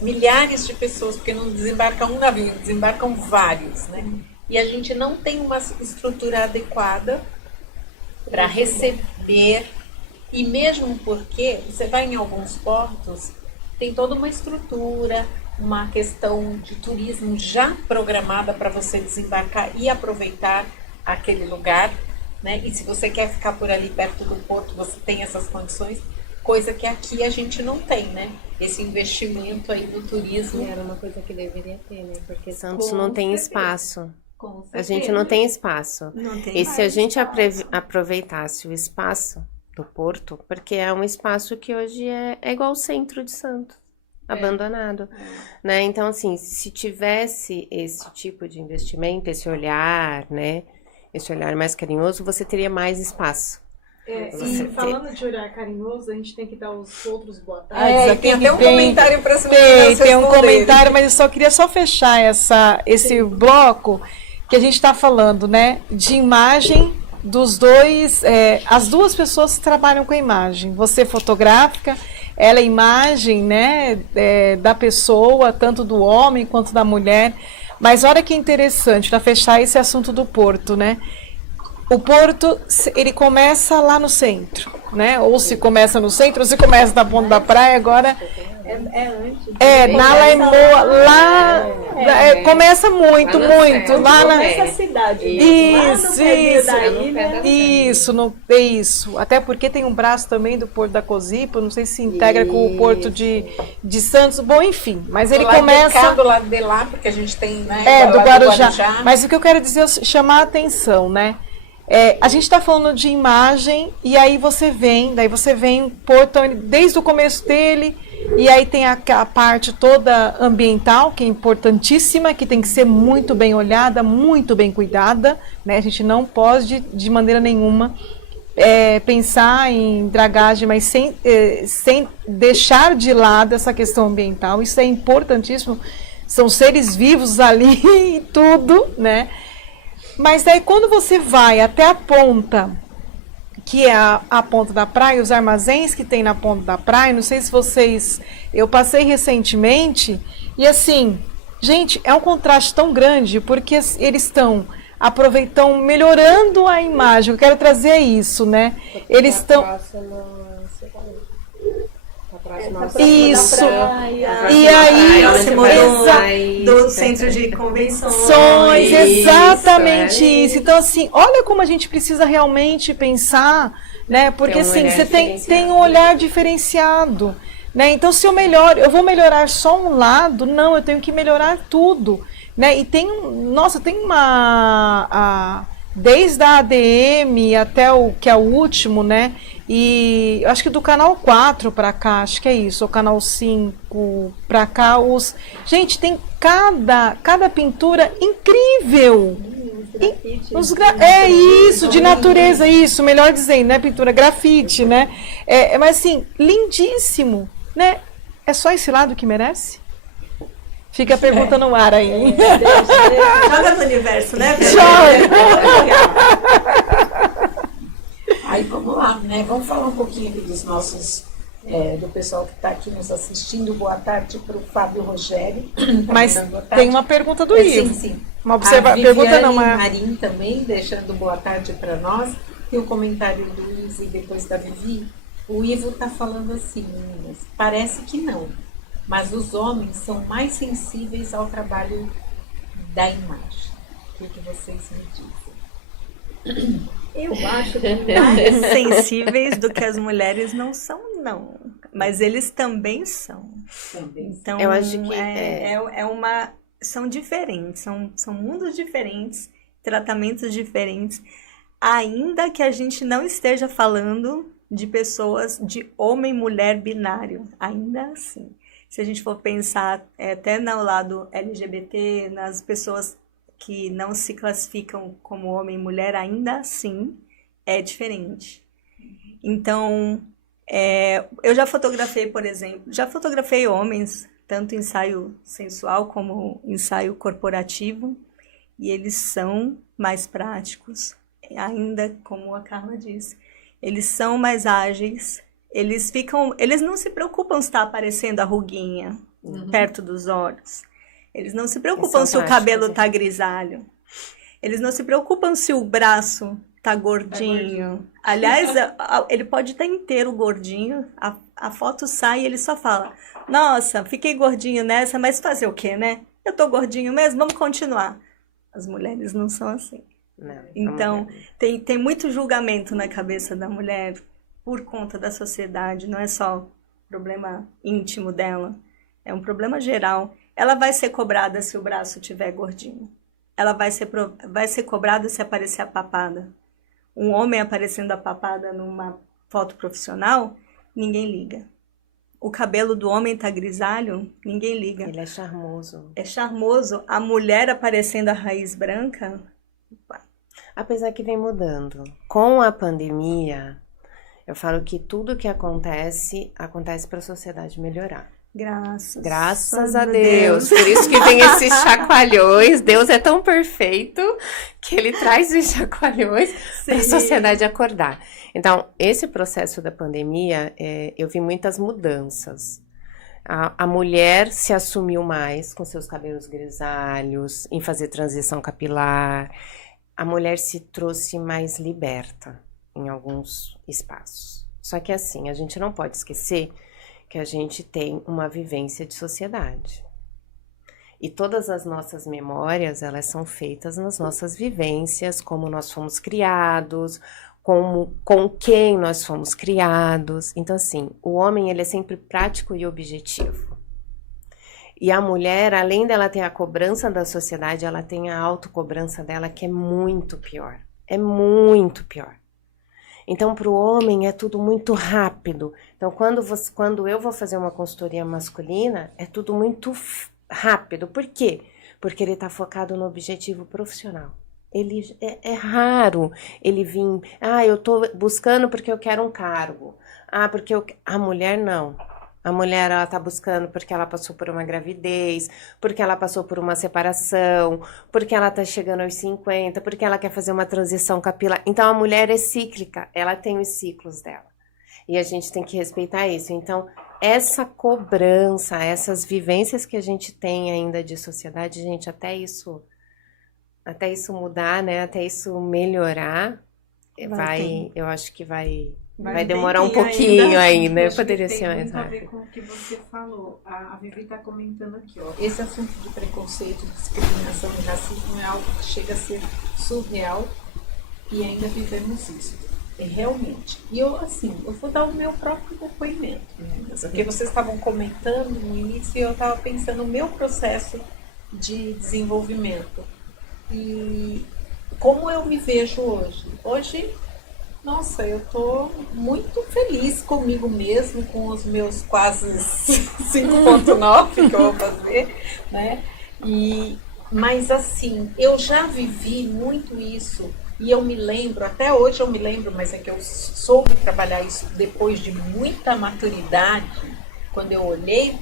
milhares de pessoas, porque não desembarca um navio, desembarcam vários, né? E a gente não tem uma estrutura adequada para receber, e mesmo porque você vai em alguns portos, tem toda uma estrutura, uma questão de turismo já programada para você desembarcar e aproveitar aquele lugar, né? E se você quer ficar por ali perto do porto, você tem essas condições, coisa que aqui a gente não tem, né? Esse investimento aí do turismo. Era uma coisa que deveria ter, né? Porque Santos não tem espaço. Com A gente não tem espaço. Não tem E se a mais gente espaço. aproveitasse o espaço do Porto, porque é um espaço que hoje é igual o centro de Santos, abandonado, né? Então, assim, se tivesse esse tipo de investimento, esse olhar, né? Esse olhar mais carinhoso, você teria mais espaço. E falando de olhar carinhoso, a gente tem que dar os outros boa tarde. Tem até um comentário para as meninas Tem um responderem. comentário, mas eu só queria fechar esse bloco, que a gente está falando, né, de imagem dos dois, as duas pessoas trabalham com a imagem. Você fotográfica, ela é imagem, né, da pessoa, tanto do homem quanto da mulher. Mas olha que interessante, para fechar esse assunto do Porto, né? O Porto, ele começa lá no centro, né? Ou se começa no centro, ou se começa na ponta da praia, agora... Antes. Na Laimoa, lá começa muito, lá na... Começa a cidade. Isso. Até porque tem um braço também do Porto da Cozipa, não sei se integra com o Porto de Santos, bom, enfim, mas ele começa... Do lado de lá, porque a gente tem, né? Do Guarujá. Mas o que eu quero dizer é chamar a atenção, né? A gente está falando de imagem e aí você vem Porto desde o começo dele, e aí tem a parte toda ambiental, que é importantíssima, que tem que ser muito bem olhada, muito bem cuidada, né? A gente não pode de maneira nenhuma pensar em dragagem, mas sem deixar de lado essa questão ambiental. Isso é importantíssimo, são seres vivos ali e tudo, né? Mas daí quando você vai até a ponta, que é a ponta da praia, os armazéns que tem na ponta da praia, não sei se vocês... Eu passei recentemente e assim, gente, é um contraste tão grande porque eles estão melhorando a imagem. Eu quero trazer isso, né? Eles estão... Isso. E aí, do centro de convenções. Exatamente isso. Então, assim, olha como a gente precisa realmente pensar, né? Porque assim, você tem um olhar diferenciado, né? Então, se eu vou melhorar só um lado, não, eu tenho que melhorar tudo, né? E tem uma desde a ADM até o que é o último, né? E acho que do canal 4 para cá, acho que é isso, o canal 5 para cá, gente, tem cada pintura incrível. De natureza, isso, melhor dizendo, né? Pintura, grafite, né? Mas assim, lindíssimo, né? É só esse lado que merece? Fica a pergunta no ar aí. Joga no universo, né? Joga! Aí vamos lá, né? Vamos falar um pouquinho dos nossos, do pessoal que está aqui nos assistindo. Boa tarde para o Fábio Rogério. Mas tem uma pergunta do Ivo. Sim. Uma pergunta não, mas... Marim também, deixando boa tarde para nós. Tem um comentário do Ivo e depois da Vivi. O Ivo está falando assim, meninas, parece que não, mas os homens são mais sensíveis ao trabalho da imagem. O que vocês me dizem? Eu acho que mais sensíveis do que as mulheres não são, não. Mas eles também são. Então, eu acho que são diferentes, são mundos diferentes, tratamentos diferentes, ainda que a gente não esteja falando de pessoas de homem e mulher binário, ainda assim. Se a gente for pensar até no lado LGBT, nas pessoas que não se classificam como homem e mulher, ainda assim é diferente. Então, eu já fotografei, por exemplo, homens, tanto ensaio sensual como ensaio corporativo, e eles são mais práticos, ainda como a Carla disse. Eles são mais ágeis, eles não se preocupam se está aparecendo a ruguinha perto dos olhos. Eles não se preocupam se o cabelo está grisalho. Eles não se preocupam se o braço está gordinho. Aliás, ele pode estar inteiro gordinho, a foto sai e ele só fala: nossa, fiquei gordinho nessa, mas fazer o quê, né? Eu tô gordinho mesmo, vamos continuar. As mulheres não são assim. Não, então, tem muito julgamento na cabeça da mulher por conta da sociedade. Não é só problema íntimo dela, é um problema geral. Ela vai ser cobrada se o braço estiver gordinho. Ela vai ser cobrada se aparecer a papada. Um homem aparecendo a papada numa foto profissional, ninguém liga. O cabelo do homem tá grisalho, ninguém liga. Ele é charmoso. É charmoso. A mulher aparecendo a raiz branca... Apesar que vem mudando. Com a pandemia, eu falo que tudo que acontece para a sociedade melhorar. Graças a Deus. Por isso que vem esses chacoalhões. Deus é tão perfeito que ele traz os chacoalhões para a sociedade acordar. Então, esse processo da pandemia, eu vi muitas mudanças. A mulher se assumiu mais com seus cabelos grisalhos, em fazer transição capilar. A mulher se trouxe mais liberta em alguns espaços. Só que assim, a gente não pode esquecer que a gente tem uma vivência de sociedade. E todas as nossas memórias, elas são feitas nas nossas vivências, como nós fomos criados, com quem nós fomos criados. Então, assim, o homem, ele é sempre prático e objetivo. E a mulher, além dela ter a cobrança da sociedade, ela tem a autocobrança dela, que é muito pior. É muito pior. Então, para o homem, é tudo muito rápido. Então, quando eu vou fazer uma consultoria masculina, é tudo muito rápido. Por quê? Porque ele está focado no objetivo profissional. Ele é raro ele vir, eu estou buscando porque eu quero um cargo. Porque a mulher não. A mulher, ela está buscando porque ela passou por uma gravidez, porque ela passou por uma separação, porque ela está chegando aos 50, porque ela quer fazer uma transição capilar. Então, a mulher é cíclica, ela tem os ciclos dela. E a gente tem que respeitar isso. Então, essa cobrança, essas vivências que a gente tem ainda de sociedade, gente, até isso mudar, né? Até isso melhorar, eu acho que vai demorar um pouquinho ainda. Eu poderia ser mais rápido. Tem muito a ver rápido. com o que você falou. A Vivi está comentando aqui, ó. Esse assunto de preconceito, discriminação e racismo é algo que chega a ser surreal e ainda vivemos isso. Realmente. E eu vou dar o meu próprio depoimento. Porque vocês estavam comentando no início e eu estava pensando no meu processo de desenvolvimento. E como eu me vejo hoje? Hoje, nossa, eu tô muito feliz comigo mesmo, com os meus quase 5.9 que eu vou fazer, né? Mas assim, eu já vivi muito isso e eu me lembro, até hoje eu me lembro, mas é que eu soube trabalhar isso depois de muita maturidade, quando eu olhei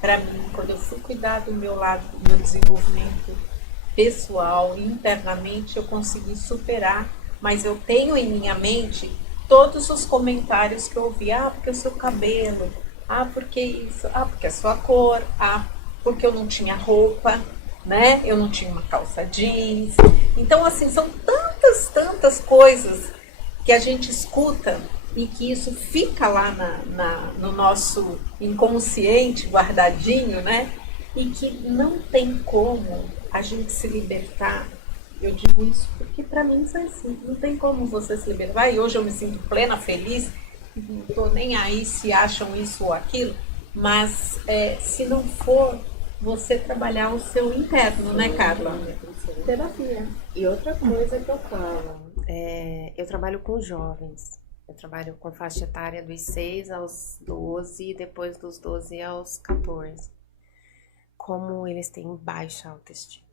para mim, quando eu fui cuidar do meu lado, do meu desenvolvimento pessoal, internamente eu consegui superar, mas eu tenho em minha mente todos os comentários que eu ouvi, porque o seu cabelo, porque isso, porque a sua cor, porque eu não tinha roupa, né? Eu não tinha uma calça jeans. Então, assim, são tantas coisas que a gente escuta e que isso fica lá no nosso inconsciente guardadinho, né? E que não tem como a gente se libertar. Eu digo isso porque para mim isso é assim, não tem como você se libertar. E hoje eu me sinto plena, feliz, não estou nem aí se acham isso ou aquilo, mas se não for você trabalhar o seu interno, né, Carla? Terapia. E outra coisa que eu falo, eu trabalho com jovens. Eu trabalho com faixa etária dos 6 aos 12 e depois dos 12 aos 14. Como eles têm baixa autoestima.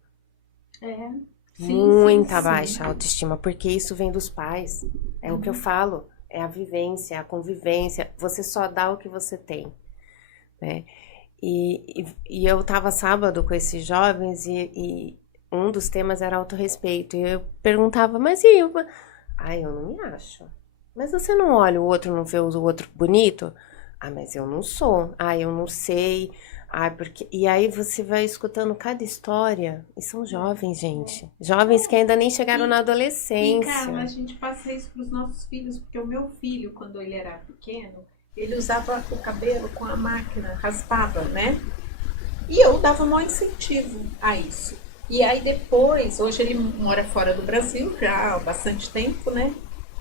Muita baixa autoestima, porque isso vem dos pais. É o que eu falo, é a vivência, a convivência. Você só dá o que você tem, né? E eu estava sábado com esses jovens e um dos temas era autorrespeito. E eu perguntava, mas e eu? Eu não me acho. Mas você não olha o outro, não vê o outro bonito? Mas eu não sou. Eu não sei. Porque... E aí você vai escutando cada história. E são jovens, gente. Jovens que ainda nem chegaram na adolescência. Carla, a gente passa isso para os nossos filhos, porque o meu filho, quando ele era pequeno, ele usava o cabelo com a máquina, raspava, né? E eu dava maior incentivo a isso. E aí depois, hoje ele mora fora do Brasil já há bastante tempo, né?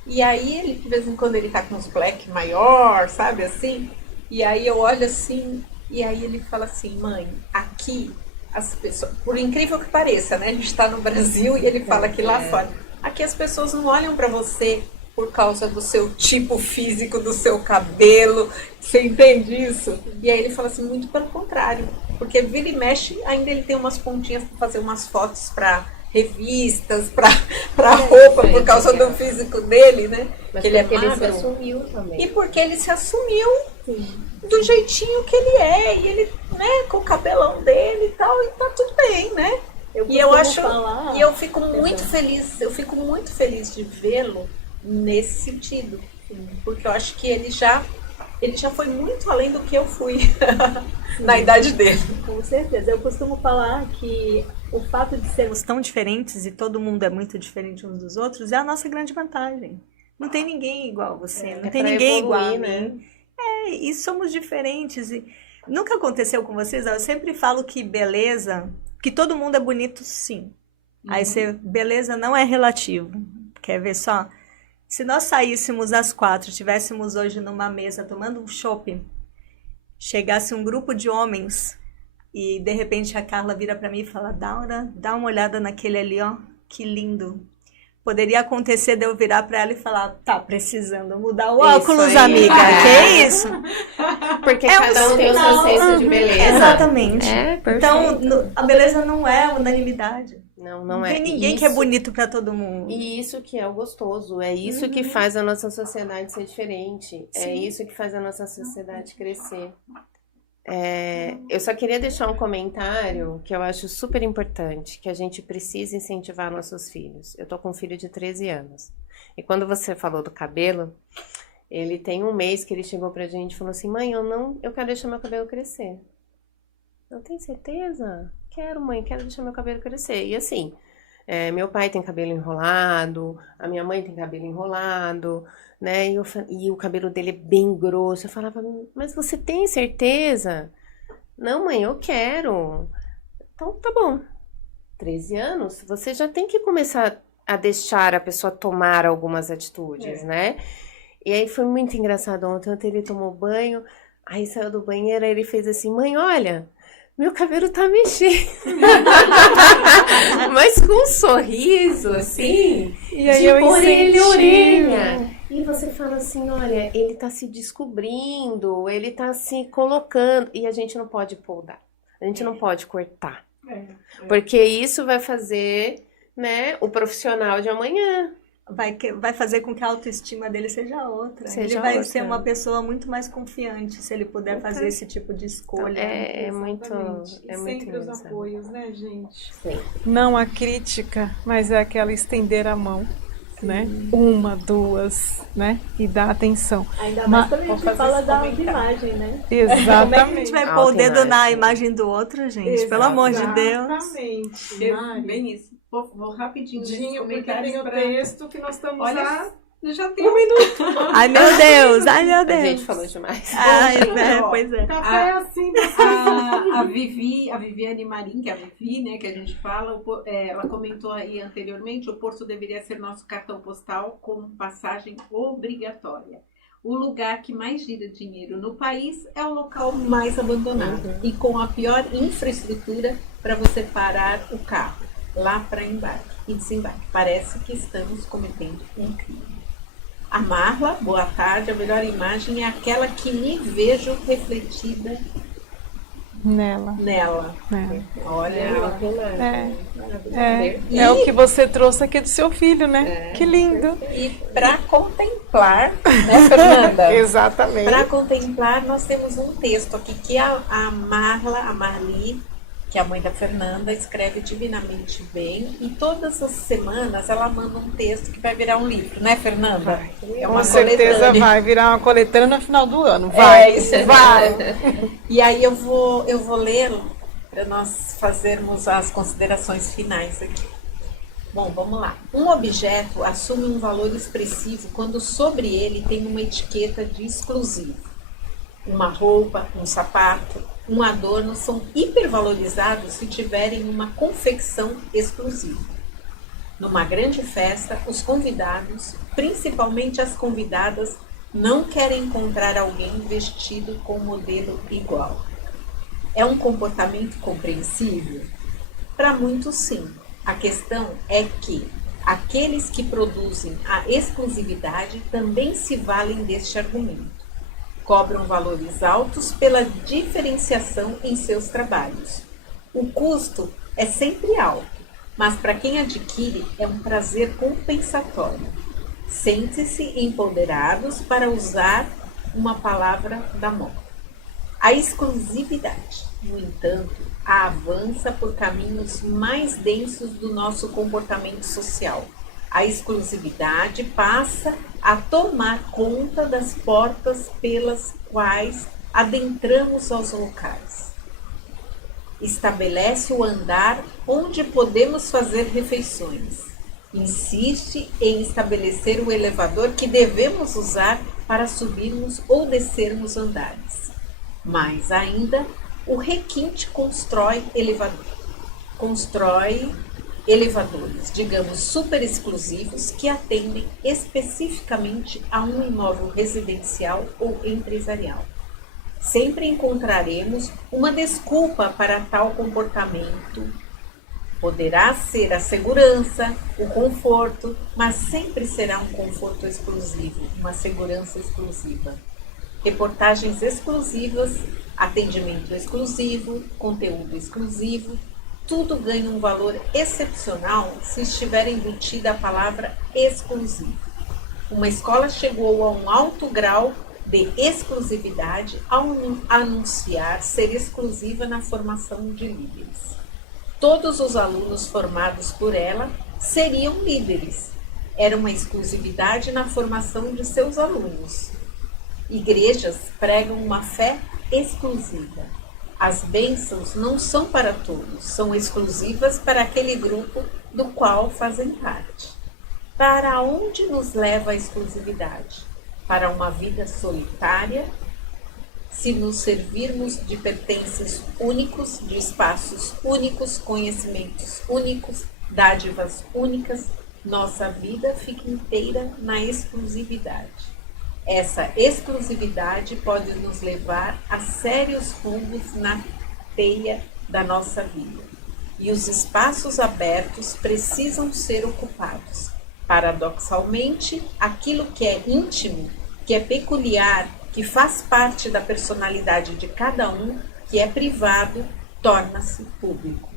E aí ele, de vez em quando, ele tá com uns black maior, sabe assim? E aí eu olho assim, e aí ele fala assim, mãe, aqui as pessoas, por incrível que pareça, né? A gente tá no Brasil e ele fala que lá fora, aqui as pessoas não olham para você por causa do seu tipo físico, do seu cabelo, você entende isso? E aí ele fala assim, muito pelo contrário, porque vira e mexe, ainda ele tem umas pontinhas para fazer umas fotos para revistas, para roupa, por causa do físico dele, né? Mas que ele é porque magro. ele se assumiu também. E porque ele se assumiu do jeitinho que ele é, e ele, né, com o cabelão dele e tal, e tá tudo bem, né? E eu fico muito feliz de vê-lo nesse sentido, porque eu acho que ele já foi muito além do que eu fui na idade dele. Com certeza. Eu costumo falar que o fato de sermos tão diferentes e todo mundo é muito diferente uns dos outros é a nossa grande vantagem. Não tem ninguém igual a você, não tem ninguém igual a mim. E somos diferentes. E nunca aconteceu com vocês? Eu sempre falo que beleza, que todo mundo é bonito, sim. Aí beleza não é relativo. Quer ver só? Se nós saíssemos às 4, estivéssemos hoje numa mesa tomando um chopp, chegasse um grupo de homens e de repente a Carla vira para mim e fala: Daura, dá uma olhada naquele ali, ó, que lindo. Poderia acontecer de eu virar para ela e falar: tá precisando mudar o óculos, amiga. Que isso? Porque cada um tem o seu senso de beleza. Exatamente. Perfeito. Então, a beleza não é unanimidade. Não é. Tem ninguém que é bonito para todo mundo. E isso que é o gostoso, é isso que faz a nossa sociedade ser diferente, é isso que faz a nossa sociedade crescer. Eu só queria deixar um comentário que eu acho super importante, que a gente precisa incentivar nossos filhos. Eu tô com um filho de 13 anos. E quando você falou do cabelo, ele tem um mês que ele chegou pra gente e falou assim: mãe, eu quero deixar meu cabelo crescer. Eu tenho certeza? Quero, mãe, quero deixar meu cabelo crescer. E assim, meu pai tem cabelo enrolado, a minha mãe tem cabelo enrolado, né? E o cabelo dele é bem grosso. Eu falava: mas você tem certeza? Não, mãe, eu quero. Então, tá bom. 13 anos, você já tem que começar a deixar a pessoa tomar algumas atitudes, né? E aí foi muito engraçado ontem ele tomou banho, aí saiu do banheiro, aí ele fez assim: mãe, olha, meu cabelo tá mexendo. Mas com um sorriso, assim, e aí de eu orelha a orelha. E você fala assim: olha, ele tá se descobrindo, ele tá se colocando. E a gente não pode podar, a gente não pode cortar. Porque isso vai fazer, né, o profissional de amanhã. Vai fazer com que a autoestima dele seja outra. Ele vai ser uma pessoa muito mais confiante se ele puder fazer esse tipo de escolha. É muito sempre os apoios, né, gente? Sim. Não a crítica, mas é aquela estender a mão, né? Uma, duas, né? E dar atenção. Ainda mais quando a gente fala da autoimagem, né? Exatamente. Como é que a gente vai pôr o dedo na imagem do outro, gente? Pelo amor de Deus. Exatamente. Bem isso. Vou rapidinho porque tem o texto que nós estamos já tem um minuto. Ai, meu Deus. Ai, meu Deus. A gente falou demais. Pois é. Café assim. A Viviane Marim, que é a Vivi, né, que a gente fala, ela comentou aí anteriormente: o Porto deveria ser nosso cartão postal com passagem obrigatória. O lugar que mais gira dinheiro no país é o local mais abandonado e com a pior infraestrutura para você parar o carro lá para embarque e desembarque. Parece que estamos cometendo um crime. A Marla, boa tarde. A melhor imagem é aquela que me vejo refletida nela. Olha, é o que você trouxe aqui do seu filho, né? Que lindo. E para contemplar, né, Fernanda? Exatamente. Para contemplar, nós temos um texto aqui que a Marli, que é a mãe da Fernanda, escreve divinamente bem, e todas as semanas ela manda um texto que vai virar um livro, né, Fernanda? Com certeza vai virar uma coletânea no final do ano. Vai. E aí eu vou lê-lo para nós fazermos as considerações finais aqui. Bom, vamos lá. Um objeto assume um valor expressivo quando sobre ele tem uma etiqueta de exclusivo. Uma roupa, um sapato, um adorno são hipervalorizados se tiverem uma confecção exclusiva. Numa grande festa, os convidados, principalmente as convidadas, não querem encontrar alguém vestido com modelo igual. É um comportamento compreensível? Para muitos, sim. A questão é que aqueles que produzem a exclusividade também se valem deste argumento. Cobram valores altos pela diferenciação em seus trabalhos. O custo é sempre alto, mas para quem adquire é um prazer compensatório. Sente-se empoderados para usar uma palavra da moda. A exclusividade, no entanto, avança por caminhos mais densos do nosso comportamento social. A exclusividade passa a tomar conta das portas pelas quais adentramos aos locais. Estabelece o andar onde podemos fazer refeições. Insiste em estabelecer o elevador que devemos usar para subirmos ou descermos andares. Mais ainda, o requinte constrói elevadores, digamos, super exclusivos que atendem especificamente a um imóvel residencial ou empresarial. Sempre encontraremos uma desculpa para tal comportamento. Poderá ser a segurança, o conforto, mas sempre será um conforto exclusivo, uma segurança exclusiva. Reportagens exclusivas, atendimento exclusivo, conteúdo exclusivo, tudo ganha um valor excepcional se estiver embutida a palavra exclusivo. Uma escola chegou a um alto grau de exclusividade ao anunciar ser exclusiva na formação de líderes. Todos os alunos formados por ela seriam líderes. Era uma exclusividade na formação de seus alunos. Igrejas pregam uma fé exclusiva. As bênçãos não são para todos, são exclusivas para aquele grupo do qual fazem parte. Para onde nos leva a exclusividade? Para uma vida solitária? Se nos servirmos de pertences únicos, de espaços únicos, conhecimentos únicos, dádivas únicas, nossa vida fica inteira na exclusividade. Essa exclusividade pode nos levar a sérios rumos na teia da nossa vida. E os espaços abertos precisam ser ocupados. Paradoxalmente, aquilo que é íntimo, que é peculiar, que faz parte da personalidade de cada um, que é privado, torna-se público.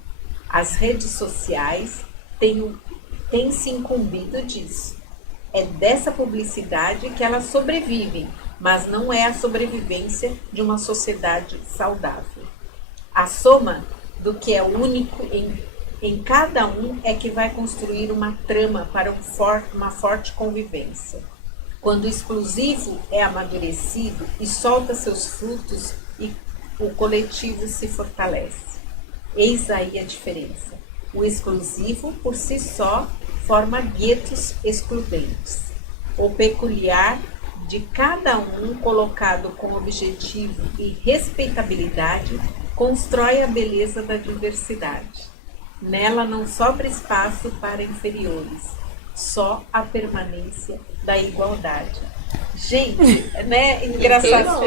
As redes sociais têm se incumbido disso. É dessa publicidade que elas sobrevivem, mas não é a sobrevivência de uma sociedade saudável. A soma do que é único em cada um é que vai construir uma trama para uma forte convivência. Quando o exclusivo é amadurecido e solta seus frutos, e o coletivo se fortalece. Eis aí a diferença. O exclusivo, por si só, forma guetos excludentes. O peculiar de cada um, colocado com objetivo e respeitabilidade, constrói a beleza da diversidade. Nela não sobra espaço para inferiores, só a permanência da igualdade. Gente, né? Engraçado.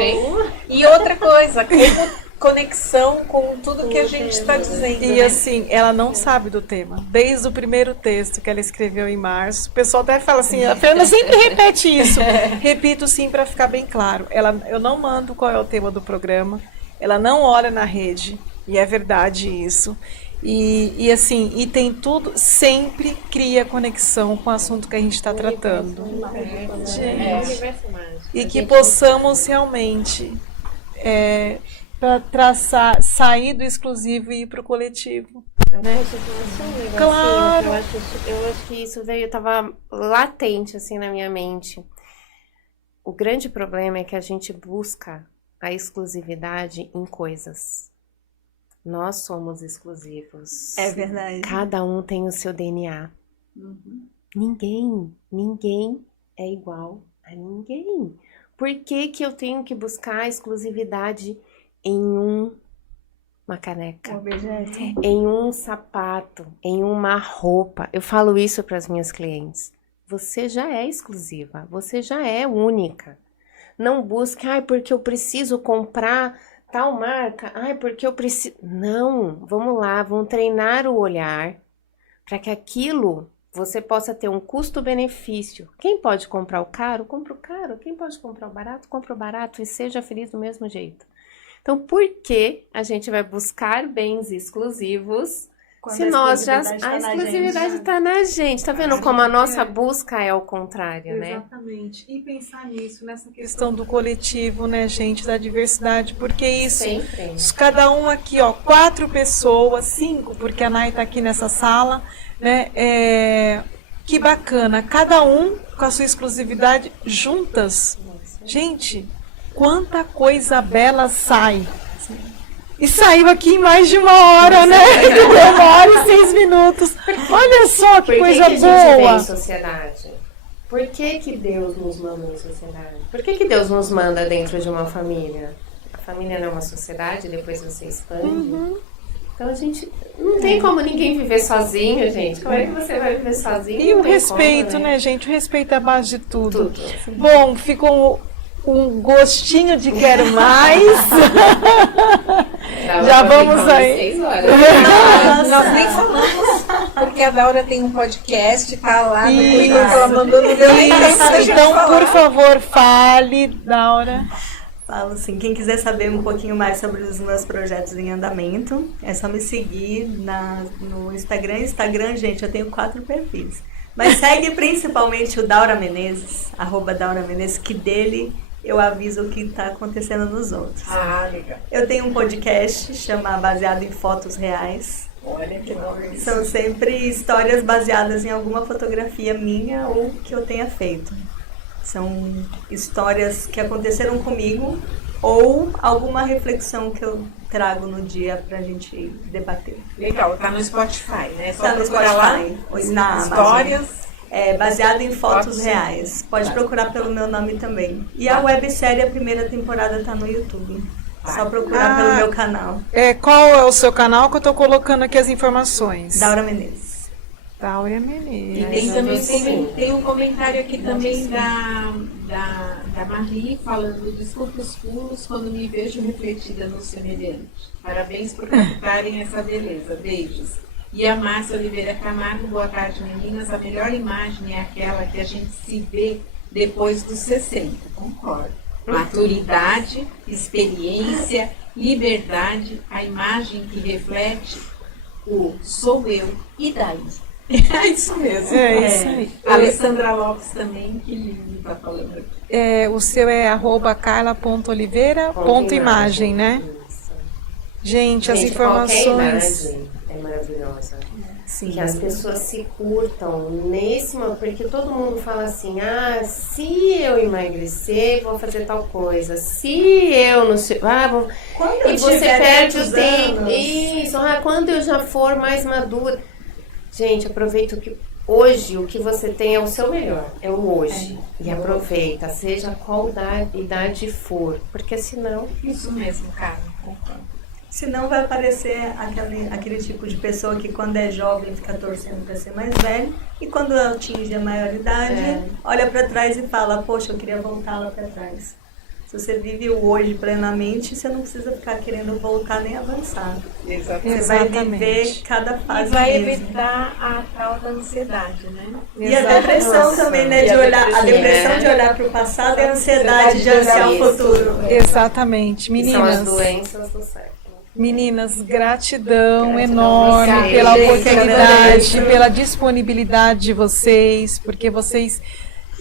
E outra coisa, como conexão com tudo que a gente está dizendo. E né? assim, ela não sabe do tema. Desde o primeiro texto que ela escreveu em março, o pessoal até fala assim, a Fernanda sempre repete isso. Repito sim para ficar bem claro. Eu não mando qual é o tema do programa, ela não olha na rede, e é verdade isso. E assim, e tem tudo, sempre cria conexão com o assunto que a gente está tratando. E que possamos realmente para traçar, sair do exclusivo e ir para o coletivo. Claro. Eu acho que isso estava latente assim na minha mente. O grande problema é que a gente busca a exclusividade em coisas. Nós somos exclusivos. É verdade. Cada um tem o seu DNA. Uhum. Ninguém é igual a ninguém. Por que que eu tenho que buscar a exclusividade em uma caneca, em um sapato, em uma roupa? Eu falo isso para as minhas clientes. Você já é exclusiva, você já é única. Não busque, porque eu preciso comprar tal marca, porque eu preciso... Não, vamos lá, vamos treinar o olhar para que aquilo você possa ter um custo-benefício. Quem pode comprar o caro, compra o caro. Quem pode comprar o barato, compra o barato e seja feliz do mesmo jeito. Então, por que a gente vai buscar bens exclusivos Quando Se a nós já. exclusividade tá A na exclusividade gente, está na gente. Tá vendo como a nossa busca é o contrário, né? Exatamente. E pensar nisso, nessa questão do coletivo, né, gente, da diversidade, porque isso, Sempre. cada um aqui, ó, 4 pessoas, 5, porque a Nai tá aqui nessa sala, né, que bacana, cada um com a sua exclusividade juntas. Gente, quanta coisa bela sai. E saiu aqui em mais de 1 hora, né? 1 hora e 6 minutos. Olha só que coisa a gente vem boa. em sociedade? Por que Deus nos manda em sociedade? Por que Deus nos manda dentro de uma família? A família não é uma sociedade, depois você expande. Então a gente não tem como ninguém viver sozinho, gente. Como é que você vai viver sozinho? E o Não tem respeito, como, né, gente? O respeito é a base de tudo. Tudo. Bom, ficou um gostinho de quero mais. Já vamos aí. 6 horas. Nós nem falamos, porque a Daura tem um podcast, tá lá no Isso. currículo, ela mandou no meu Isso, então, por favor, fale, Daura. Falo assim, quem quiser saber um pouquinho mais sobre os meus projetos em andamento, é só me seguir no Instagram. Instagram, gente, eu tenho 4 perfis. Mas segue principalmente o Daura Menezes, @Daura Menezes, que dele eu aviso o que está acontecendo nos outros. Ah, legal. Eu tenho um podcast, chama Baseado em Fotos Reais. Olha que nome. São sempre histórias baseadas em alguma fotografia minha ou que eu tenha feito. São histórias que aconteceram comigo ou alguma reflexão que eu trago no dia pra gente debater. Legal, tá no Spotify, né? Só Tá no procurar lá. Spotify, ou na Amazon. Histórias. É baseado em fotos Fotos reais. Pode procurar pelo meu nome também. E a websérie, a primeira temporada, tá no YouTube. Só procurar pelo meu canal. Qual é o seu canal que eu tô colocando aqui as informações? Daura Menezes. Daura E Menezes. tem também tem um comentário aqui também da Marie falando: desculpe os pulos quando me vejo refletida no semelhante. Parabéns por captarem essa beleza. Beijos. E a Márcia Oliveira Camargo: boa tarde, meninas. A melhor imagem é aquela que a gente se vê depois dos 60. Concordo. Maturidade, experiência, liberdade, a imagem que reflete o sou eu e daí. É isso mesmo. É isso aí. Alessandra Lopes também, que lindo tá falando aqui. O seu é @carla.oliveira.imagem, né? Isso. Gente, as Gente, informações. qualquer imagem é maravilhosa. Sim. Que as pessoas se curtam nesse momento, porque todo mundo fala assim: ah, se eu emagrecer, vou fazer tal coisa. Se eu não sei. Quando eu E você tiver perde tantos o tempo. anos. Isso, quando eu já for mais madura. Gente, aproveita que hoje o que você tem é o seu melhor, é o hoje. E aproveita, seja qual idade for, porque senão. Isso mesmo, cara. Concordo. Senão vai aparecer aquele tipo de pessoa que quando é jovem fica torcendo para ser mais velho e quando atinge a maioridade olha para trás e fala: poxa, eu queria voltar lá para trás. Se você vive o hoje plenamente, você não precisa ficar querendo voltar nem avançar. Exatamente. Você vai viver cada E fase vai mesmo. evitar a tal da ansiedade, né? E a depressão também, né? De olhar, a depressão de olhar para o passado e a ansiedade de ansiar o futuro. Exatamente. São as Meninas, doenças do século. meninas, gratidão enorme Obrigada, pela gente, oportunidade, agradeço. pela disponibilidade de vocês, porque vocês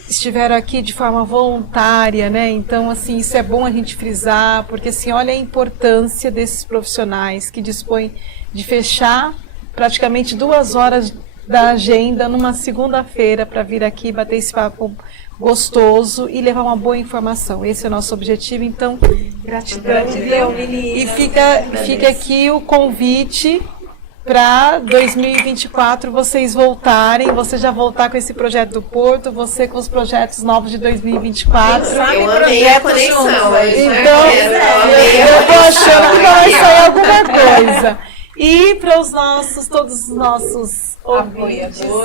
estiveram aqui de forma voluntária, né? Então, assim, isso é bom a gente frisar, porque, assim, olha a importância desses profissionais que dispõem de fechar praticamente 2 horas da agenda numa segunda-feira para vir aqui bater esse papo gostoso e levar uma boa informação. Esse é o nosso objetivo, então, gratidão. Gratidão, menina. E fica aqui o convite para 2024 vocês voltarem, você já voltar com esse projeto do Porto, você com os projetos novos de 2024. Eu amei a conexão. Então, eu tô achando que vai sair alguma coisa. E para todos os nossos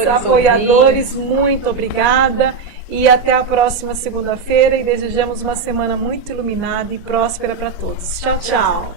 apoiadores, muito obrigada. E até a próxima segunda-feira e desejamos uma semana muito iluminada e próspera para todos. Tchau, tchau.